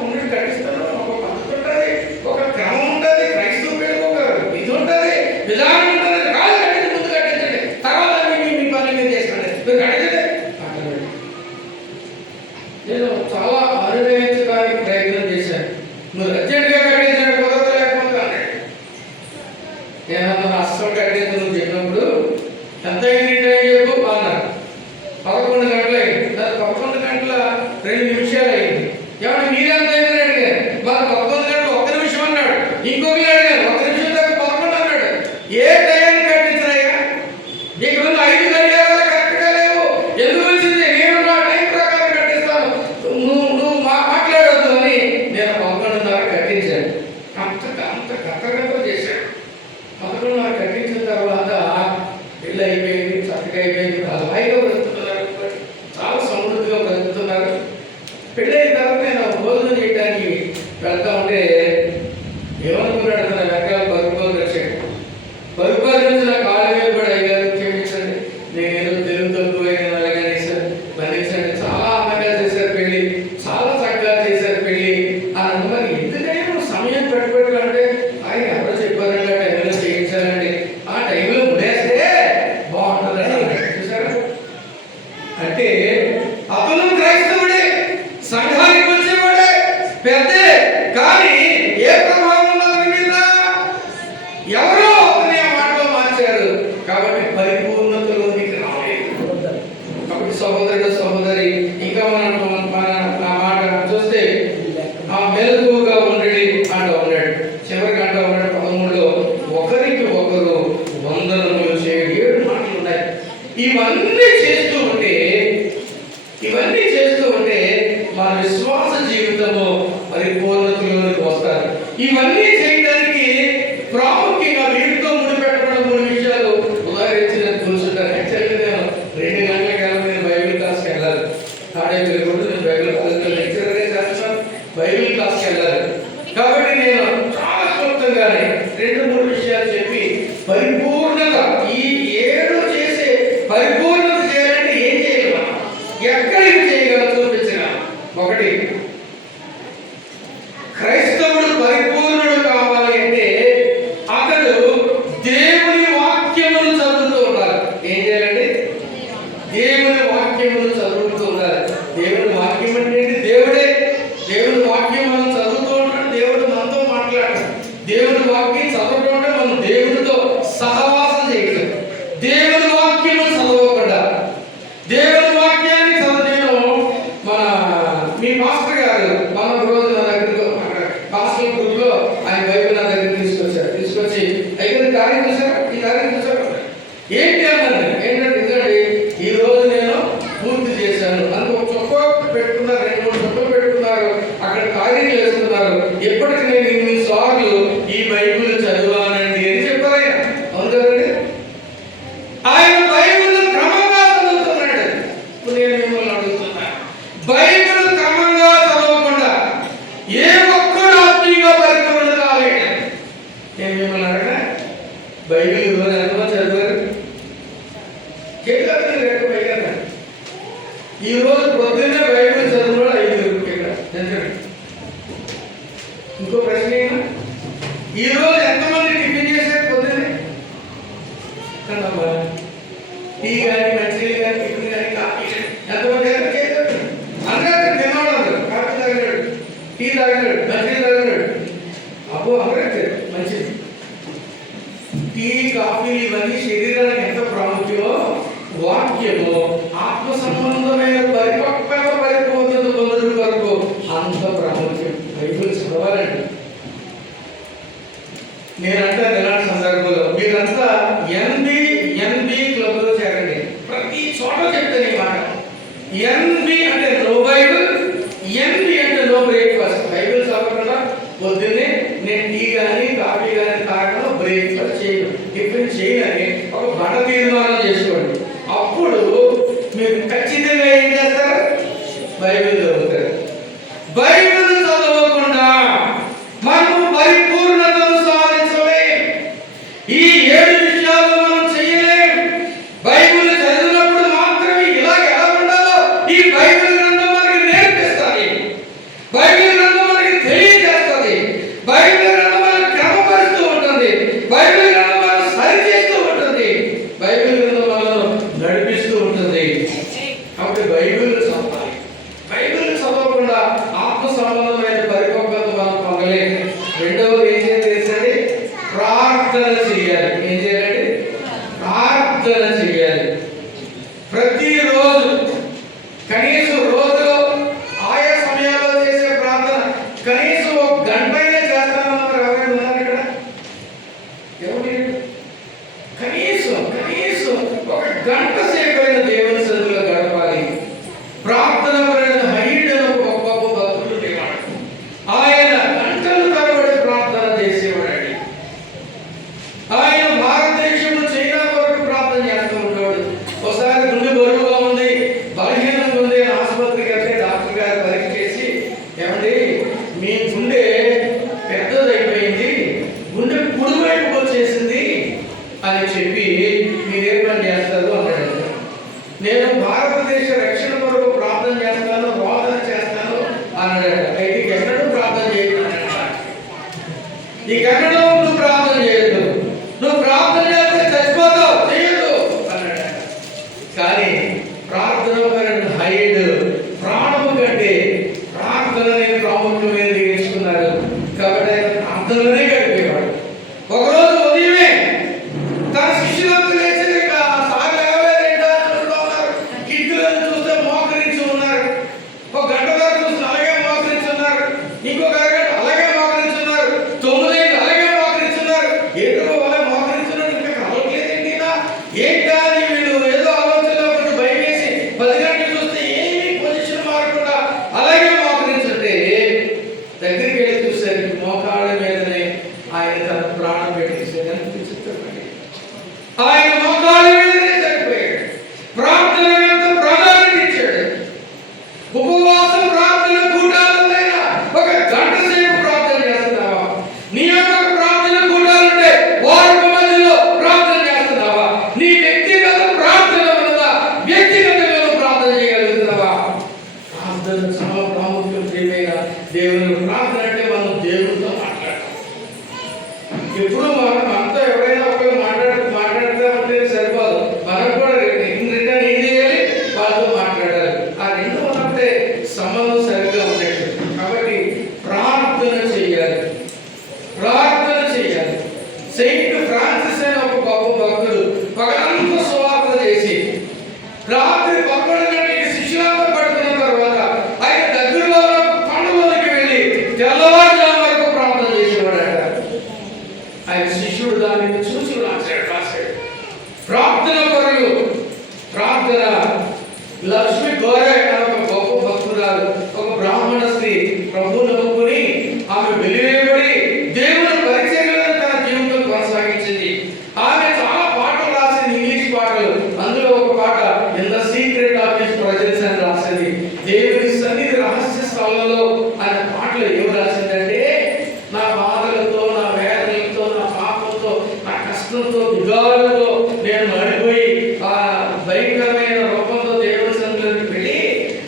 ఉండి కట్టిస్తాను. ఒక పద్ధతి ఉంటుంది, ఒక క్రమం ఉంటుంది, క్రైస్తవ పేరు ఒక ఇది ఉంటుంది, విధానం ఉంటుంది. కాదు కట్టించి ముందు కట్టించండి, తర్వాత మీ పని మీద చేసుకోండి, మీరు కట్టించండి అంటాడు. నేను చాలా అనుభవించడానికి ప్రయత్నం చేశాను. నువ్వు అర్జెంట్గా కట్టించండి, కుదరదు లేకపోతే అన్నాడు. ఏమన్నా అస్సలు కట్టేది నువ్వు చెప్పినప్పుడు ఎంత అయింది చెప్పు అన్నారు. 11 గంటలు అయింది. 11 గంటల 2 నిమిషాలు అయింది. ఏమన్నా మీరెంత అయిందని అడిగారు. మరి 11 గంటలు 1 నిమిషం అన్నాడు. ఇంకొకరు అడిగారు 1 నిమిషం దాకా 11 అన్నాడు. ఏ టైంకి కట్టించరాయ్యా? నీకు 5 గంటలు కరెక్ట్గా లేవు. ఎందుకు వచ్చింది? నేను నా టైం ప్రకారం కట్టిస్తాను, నువ్వు మాట్లాడొద్దు అని నేను 11:30 కట్టించాను. అంత కథ చేశాడు. 11:30 కట్టించిన తర్వాత పెళ్ళి అయిపోయింది, చక్కగా అయిపోయింది. హాయిగా బ్రతుకుతున్నారు, చాలా సమృద్ధిగా బ్రతుకుతున్నారు. పెళ్ళి అయిన తర్వాత నేను భోజనం చేయడానికి వెళ్తా ఉంటే ఏమనుకున్నాడు తన వెనకాల బరువు వచ్చాడు. బరువు నుంచి నా కాళ్ళ మీద కూడా అయ్యారు, క్షమించండి నేనేదో తెలుగు తక్కువైన అలాగనే సార్ మన్నించండి, చాలా అందంగా చేశారు పెళ్లి, చాలా చక్కగా చేశారు పెళ్లి అని. మరి ఎందుకైనా సమయం పెట్టుబడి ఆయన ఎవరో చెప్పారంటే ఆ టైంలో చేయించాలండి, ఆ టైంలో ముడేస్తే బాగుంటుందని చూసారా. అంటే అతను క్రైస్తవుడే, సంఘానికి వచ్చేవాడే, పెద్దే, కానీ ఏ ప్రభావం అతని మీద? ఎవరో అతని ఆ మాటలో మార్చారు కాబట్టి పరిపూర్ణతలోనికి రాలేదు. కాబట్టి సహోదరుడు సహోదరి, ఇంకా మన మాట చూస్తే ఆ మెలకువగా ఉండేది అంటూ ఉన్నాడు. చివరికి అంటూ ఉన్నాడు 13లో, ఒకరికి ఒకరు వందనములు చేయండి. 7 మాటలు ఉన్నాయి. ఇవన్నీ చేస్తూ ఉంటే మన విశ్వాస జీవితము పరిపూర్ణతలోనికి వస్తారు. ఇవన్నీ చేయడానికి ప్రాముఖ్యంగా వీటితో ముడిపెట్టడం 3 విషయాలు ఉదాహరించి నేను కూర్చుంటాను. యాక్చువల్లీ నేను 2 గంటల నేను బైబిల్ క్లాస్కి వెళ్ళాలి. తాడేపల్లి కూడా నేను బైబిల్ క్లాస్లో లెక్చరరే చేస్తాను, బైబిల్ క్లాస్కి వెళ్ళాలి. కాబట్టి నేను చాలా క్లుప్తంగానే 2-3 విషయాలు చెప్పి పరిపూర్ణత, ఈ 7 చేసే పరిపూర్ణత చేయాలంటే ఏం చేయాలి, మనం ఎక్కడికి చేయగలం చూపించగా. 1, క్రైస్తవుడు పరిపూర్ణుడు కావాలి అంటే అతడు దేవుని వాక్యమును చదువుతూ ఉండాలి. ఏం చేయాలండి? దేవుని వాక్యమును చదువుతూ ఉండాలి. దేవుని వాక్యం అంటే దేవుడే. దేవుని వాక్యం మనం చదువుతూ ఉంటాం, దేవుడు మనతో మాట్లాడతాడు. దేవుని వాక్యం చదవడం అంటే మనం దేవుడితో సహవాసం చేయగలం. దేవుని వాక్యము చదవకుండా దేవుని వాక్యాన్ని చదివాను. మీ మాస్టర్ గారు మన రోజు నా దగ్గరకు పాస్టర్ గ్రూప్ లో ఆయన బైబిల్ నా దగ్గర తీసుకొచ్చి అయితే కార్యం చూసారా, ఈ కార్యం చూసారా ఏంటి అన్నాను. ఏంటంటే ఈ రోజు నేను పూర్తి చేశాను. అందుకు ఒక చొక్కా పెట్టుకున్నారు, 2-3 చొక్కలు పెట్టుకున్నారు, అక్కడ కార్యం చేస్తున్నారు. ఎప్పటికి నేను 8 సార్లు ఈ బైబిల్ చదివానండి అని చెప్పారు ఆయన. అవును కదండి? ఆయన బైబిల్ క్రమంగా చదువుతున్నాడు. ఇప్పుడు నేను మిమ్మల్ని అడుగుతున్నా, బైబిల్ క్రమంగా చదవకుండా ఏ ఒక్కడు ఆత్మీయంగా పరిపూర్ణ కాలేడు. నేను మిమ్మల్ని అడగనా, బైబిల్ ఈరోజు ఎంతమంది చదివారు? ఈ రోజు పొద్దున్నే బైబిల్ చదువు 5 ఇంకో ప్రశ్న అయినా, ఈ రోజు ఎంతమంది టిఫిన్ చేశారు పొద్దున్నే? టీ కానీ మంచినీళ్ళు కానీ టిఫిన్ కానీ కాఫీ ఎంతమంది చేశారు? అందరూ తిన్నాడు, కాఫీ తాగినాడు, టీ తాగినాడు, మంచినీళ్ళు తాగినాడు. అబ్బో అందరూ మంచిది. టీ కాఫీ ఇవన్నీ శరీరానికి ఎంత ప్రాముఖ్యమో వాక్యము ఆత్మ సంబంధమైన పరిపక్వత పరిపూర్ణత పొందడం వరకు అంత ప్రాముఖ్యం. బైబిల్ చదవాలండి. నేనంటే ఇలాంటి సందర్భంలో మీరంతా ఎన్బి క్లబ్లో చేరండి. ప్రతి చోట చెప్తాను ఈ మాట. ఎన్బి అంటే నో బైబిల్, ఎన్బి అంటే నో బ్రేక్ఫాస్ట్. బైబిల్ చదవకుండా పొద్దున్నే నేను టీ కానీ కాఫీ కానీ తాగడం, బ్రేక్ఫాస్ట్ చేయను, టిఫిన్ చేయని ఒక బడ తీర్మానం చేసుకోండి. అప్పుడు మీరు ఖచ్చితంగా ఏం చేస్తారు? బైబిల్ చదువుతారు. బైబిల్ చదవకుండా మనము పరిపూర్ణతను సాధించలేం. ఈ 7 విషయాలు మనం చేయలేం. బైబిల్ చదివినప్పుడు మాత్రమే ఇలాగ ఎలా ఉండాలో ఈ బైబిల్ గ్రంథం మనకి నేర్పిస్తుంది. బైబిల్ గ్రంథం మనకి తెలియజేస్తుంది. బైబిల్ గ్రంథం మనకి క్రమపరుస్తూ ఉంటుంది. బైబిల్ గ్రంథం మనం సరిచేస్తూ ఉంటుంది. ఎక్కడో నువ్వు ప్రార్థన చేయొద్దు, నువ్వు ప్రార్థన చేస్తే చచ్చిపోతావు, చేయొద్దు అన్నాడు. కానీ ప్రార్థన హైడ్ ప్రాణము కంటే ప్రార్థననే ప్రాముఖ్యమైన ఎంచుకున్నారు. కాబట్టి ఆయన ప్రార్థనలోనే గడిపేవాడు. ఒకరోజు ఉదయమే తన శిష్యులకు లేచాక కిటికీలను చూస్తే మోకరించి ఉన్నారు. ఒక గంట దాకా చూస్తే అలాగే మోకరించి ఉన్నారు. ఇంకొక అరగంట అలాగే మోకరించి ఉన్నారు. 9 అలాగే మోకరించి ఉన్నారు. ఏదో అలా మోకరించున్నారు. ఇంకా కలవట్లేదేంటి ఏంటా అని వీళ్ళు ఏదో ఆలోచనలో కొంచెం భయం వేసి 10 గంటలు చూస్తే ఏమీ పొజిషన్ మారకుండా అలాగే మోకరించుంటే దగ్గరికి వెళ్ళి చూసరికి మోకాళ్ళ మీదనే ఆయన తన ప్రాణం పెట్టేసాడు. అనిపించుతాడు ఆయన మోకాళ్ళ మీదనే చనిపోయాడు. ప్రార్థన ఎంత ప్రాధాన్యత ఇచ్చాడు. ఉపవాసం ప్రార్థన కూటాలైనా ఒక గంట సేపు ప్రార్థన చేస్తున్నావా? నీ యొక్క ప్రార్థన కూటాలుంటే వారి మధ్యలో ప్రార్థన చేస్తున్నావా? నీ వ్యక్తిగత ప్రార్థన ఉన్నదా? వ్యక్తిగతంగా ప్రార్థన చేయగలుగుతున్నావా? ప్రార్థన చాలా ప్రాముఖ్యం. ప్రియమైన దేవుని ప్రార్థన అంటే మనం దేవుడితో మాట్లాడతాం. ఎప్పుడు మనం అంతా ఎవరైనా ఒకరు మాట్లాడతామంటే సరిపోదు. మనం కూడా రిటర్న్ ఏం చేయాలి? వాళ్ళతో మాట్లాడాలి. ఆ రెండు ఉన్నప్పుడే సంబంధం సరిగ్గా ఉండేది. కాబట్టి ప్రార్థన చేయాలి, ప్రార్థన చేయాలి. సెయింట్ ఫ్రాన్సిస్ అనే ఒక గొప్ప భక్తుడు పగలంతా సువార్త చేసి రాత్రి 11 గంటలకి శిష్యులతో పడుకున్న తర్వాత ఆయన దగ్గరలో కొండలోకి వెళ్ళి తెల్లవారుజాము వరకు ప్రార్థన చేసేవాడట. ఆయన శిష్యుడు దానిని చూసి రాశాడు. ప్రార్థన పరులు ప్రార్థన. లక్ష్మి గోరే అనే ఒక గొప్ప భక్తురాలు, ఒక బ్రాహ్మణ స్త్రీ ప్రభువు నమ్ముకుని ఆమె వెలివేయబడి దేవుని పరిచర్యలను తన జీవితం కొనసాగించింది. ఆమె చాలా పాటలు రాసింది, ఇంగ్లీష్ పాటలు. అందులో ఒక పాట in the secret of his presence అని రాసింది. దేవుని సన్నిధి రహస్య స్థలంలో ఆయన పాటలు ఏమి రాసిందంటే, నా బాధలతో, నా వేదనలతో, నా పాపంతో, నా కష్టంతో, దిగాలతో నేను మడిపోయి ఆ భయంకరమైన రూపంతో దేవుని సన్నిధిలోకి వెళ్ళి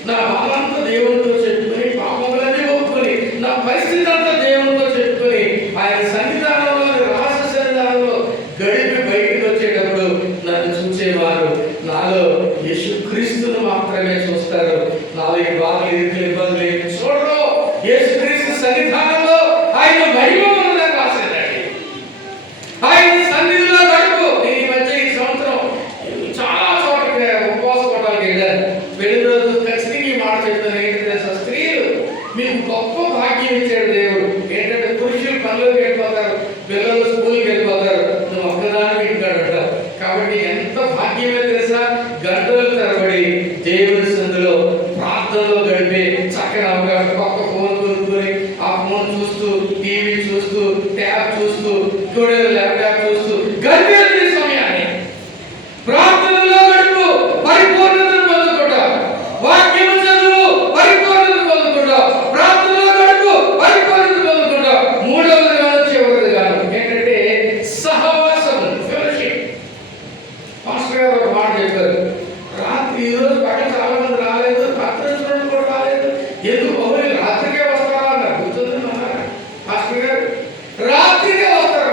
నా బాధంతా దేవునితో చెప్పుకొని, పాపములన్నీ ఒప్పుకొని, నా పరిస్థితి అంతా దేవునితో చెప్పుకొని ఆయన సన్నిధానంలో, రహస్య సన్నిధానంలో గడిపి బయటకు వచ్చేటప్పుడు నన్ను చూసేవారు నాలో యేసుక్రీస్తును మాత్రమే చూస్తారు. నాలో ఈ బాధలు, ఇబ్బందులు ఏమి చూడరు. యేసుక్రీస్తు సన్నిధానంలో ఆయన మహిమ ఉన్నదని రాసిందండి. ఆయన సన్నిధిలో గడుపు. నేను ఈ మధ్య ఈ సంవత్సరం చాలా చోట్ల ఉపవాస కోటాలకు వెళ్ళాను. వెళ్ళిన రోజు ఖచ్చితంగా ఈ మాట చెప్తాను. ఏంటి తెలుసా? స్త్రీలు మీకు గొప్ప భాగ్యం ఇచ్చాడు దేవుడు. ఏంటంటే పురుషులు పనులకు వెళ్ళిపోతారు, పిల్లలు స్కూల్కి వెళ్ళిపోతారు, నువ్వు ఒక్కదాని ఇంటాడట. కాబట్టి ఎంత భాగ్యమే తెలుసా? గంటల తరబడి దేవుని సందులో ప్రార్థనలో గడిపే చక్కని అవకాశం. కొత్త ఫోన్ కొనుక్కొని ఆ ఫోన్ చూస్తూ, టీవీ చూస్తూ, ట్యాబ్ చూస్తూ, ల్యాప్టాప్ చూస్తూ గడిపే సమయాన్ని ప్రార్థనలో గడుపు. పరిపూర్ణతను పొందుకుంటా. వాక్యం చదువు, పరిపూర్ణతను పొందుకుంటా. ప్రార్థనలో గడుపు, పరిపూర్ణత పొందుకుంటా. మూడవది కాదు, చివరిది కాదు. ఏంటంటే సహవాసం, ఫెలోషిప్. మాస్టర్ గారు ఒక మాట చెప్పారు. రాత్రి ఈరోజు పక్కన చాలా మంది రాలేదు, పక్కన చూడండి కూడా రాలేదు. ఎందుకు బహుళ రాత్రికే వస్తారా అన్నారు. గుర్తుంది మాస్టర్ గారు? రాత్రికే వస్తారు.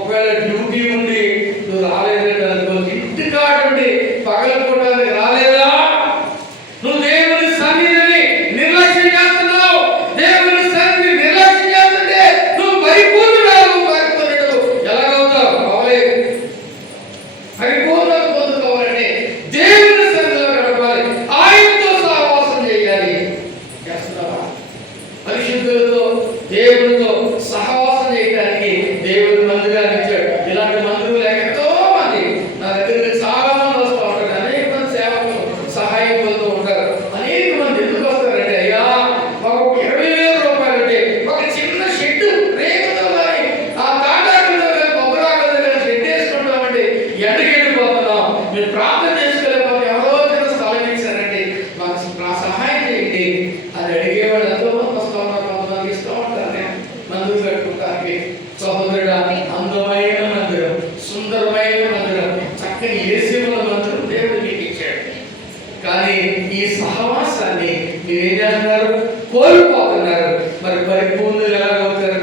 ఒకవేళ డ్యూటీ ఉండి నువ్వు రాలేదంటే అనుకో, ఇంటికాడుండి పగలకోవడానికి రాలేదా? నువ్వు దేవుని సన్నిధిని నిర్లక్ష్యం చేస్తున్నావు. దేవుని సన్నిధిని నిర్లక్ష్యం చేస్తుంటే నువ్వు పరిపూర్ణుడు. ఎలాగవుతావు? అవలేదు. పరిపూర్ణత పొందుకోవాలంటే దేవుని సన్నిధిలో గడపాలి, ఆయనతో సహవాసం చేయాలి. చేస్తున్నావా? పరిశుద్ధులతో, దేవునితో సహవాసం చేయడానికి దేవుని మందిరాన్ని ఇచ్చాడు. ఇలాంటి మందులు లేక ఎంతో మంది నా దగ్గరికి చాలా మంది వస్తూ ఉంటారు. అనేక మంది సేవకులు సహాయం పొందుతూ ఉంటారు. అనేక మంది ఎందుకు వస్తారంటే, అయ్యా మాకు 20,000 రూపాయలు అంటే ఒక చిన్న షెడ్ రేకుతో కానీ ఆ తాటాకులతో కానీ కొబ్బరాకులతో కానీ షెడ్ వేసుకుంటామంటే ఎండకెళ్ళిపోతున్నాం. మీరు ప్రార్థన చేసుకోలేకపోతే ఎవరో చిన్న స్థలం ఇచ్చారండి, మాకు సహాయం చేయండి అని అడిగేవాడు ఎంతో మంది వస్తూ ఉన్నారు. కొంతమంది ఇస్తూ ఉంటారు మందులు కట్టుకుంటానికి. సహోదరుడా, అందమైన మందిరం, సుందరమైన మందిరం, చక్కని ఏసీ ఉన్న మందిరం దేవుడు మీకు ఇచ్చాడు. కానీ ఈ సహవాసాన్ని మీరేం చేస్తున్నారు? కోల్పోతున్నారు. మరి పరిపూర్ణులు ఎలాగవుతారు?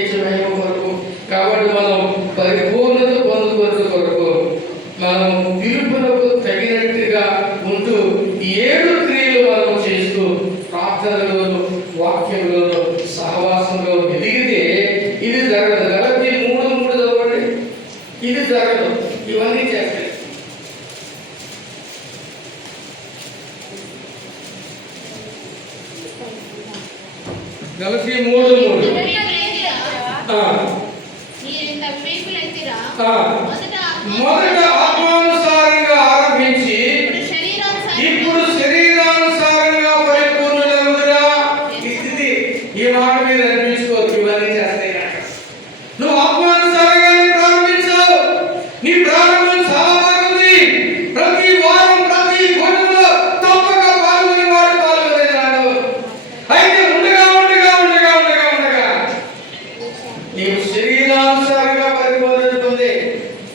నిత్య మహిమ కొరకు. కాబట్టి మనం పరిపూర్ణత పొందుకొనుట కొరకు మనం పిలుపునకు తగినట్టుగా ఉంటూ 7 క్రియలు మనం చేస్తూ ప్రార్థనలోను వాక్యంలోను సహవాసంలో ఎదిగితే ఇది జరగదు. గలతీ 3:3 చదవండి. ఇది జరగదు, ఇవన్నీ చేస్తాయి. గలతీ 3:3. మీరింత వివేకులైతిరా, మొదట ఆత్మానుసారంగా ఆరంభించి ఇప్పుడు శరీరానుసారంగా పరిపూర్ణులగుదురా. ఈ మాట మీద అనిపించుకోవచ్చు, ఇవన్నీ చేస్తాయి. నువ్వు ఆత్మానుసారంగానే ప్రారంభించావు. నీ ప్రారంభం చాలా బాగుంది. ప్రతి వారం ప్రతి గుణంలో తప్పక పాల్గొని వాడు పాల్గొనేవాడు. అయితే ఉండగా నీవు శరీరానుసారంగా పరిపూర్ణుతుంది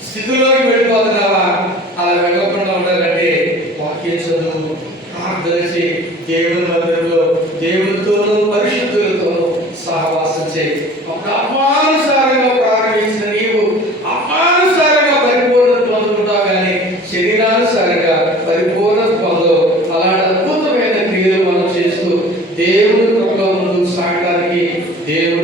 స్థితిలోకి వెళ్ళిపోతున్నావా? అలా వెళ్ళకుండా ఉండాలంటే వాక్యం చదువు, ప్రార్థన చేయి, దేవుని మందిరంలో దేవునితోనూ పరిశుద్ధులతోనూ సహవాసం చేయి. ఆత్మానుసారంగా ప్రారంభించిన నీవు ఆత్మానుసారంగా పరిపూర్ణత పొందుకుంటావు, కానీ శరీరానుసారంగా పరిపూర్ణత పొందవు. అలాంటి అద్భుతమైన క్రియలు మనం చేస్తూ దేవుని కృపలో ముందుకు సాగడానికి దేవుని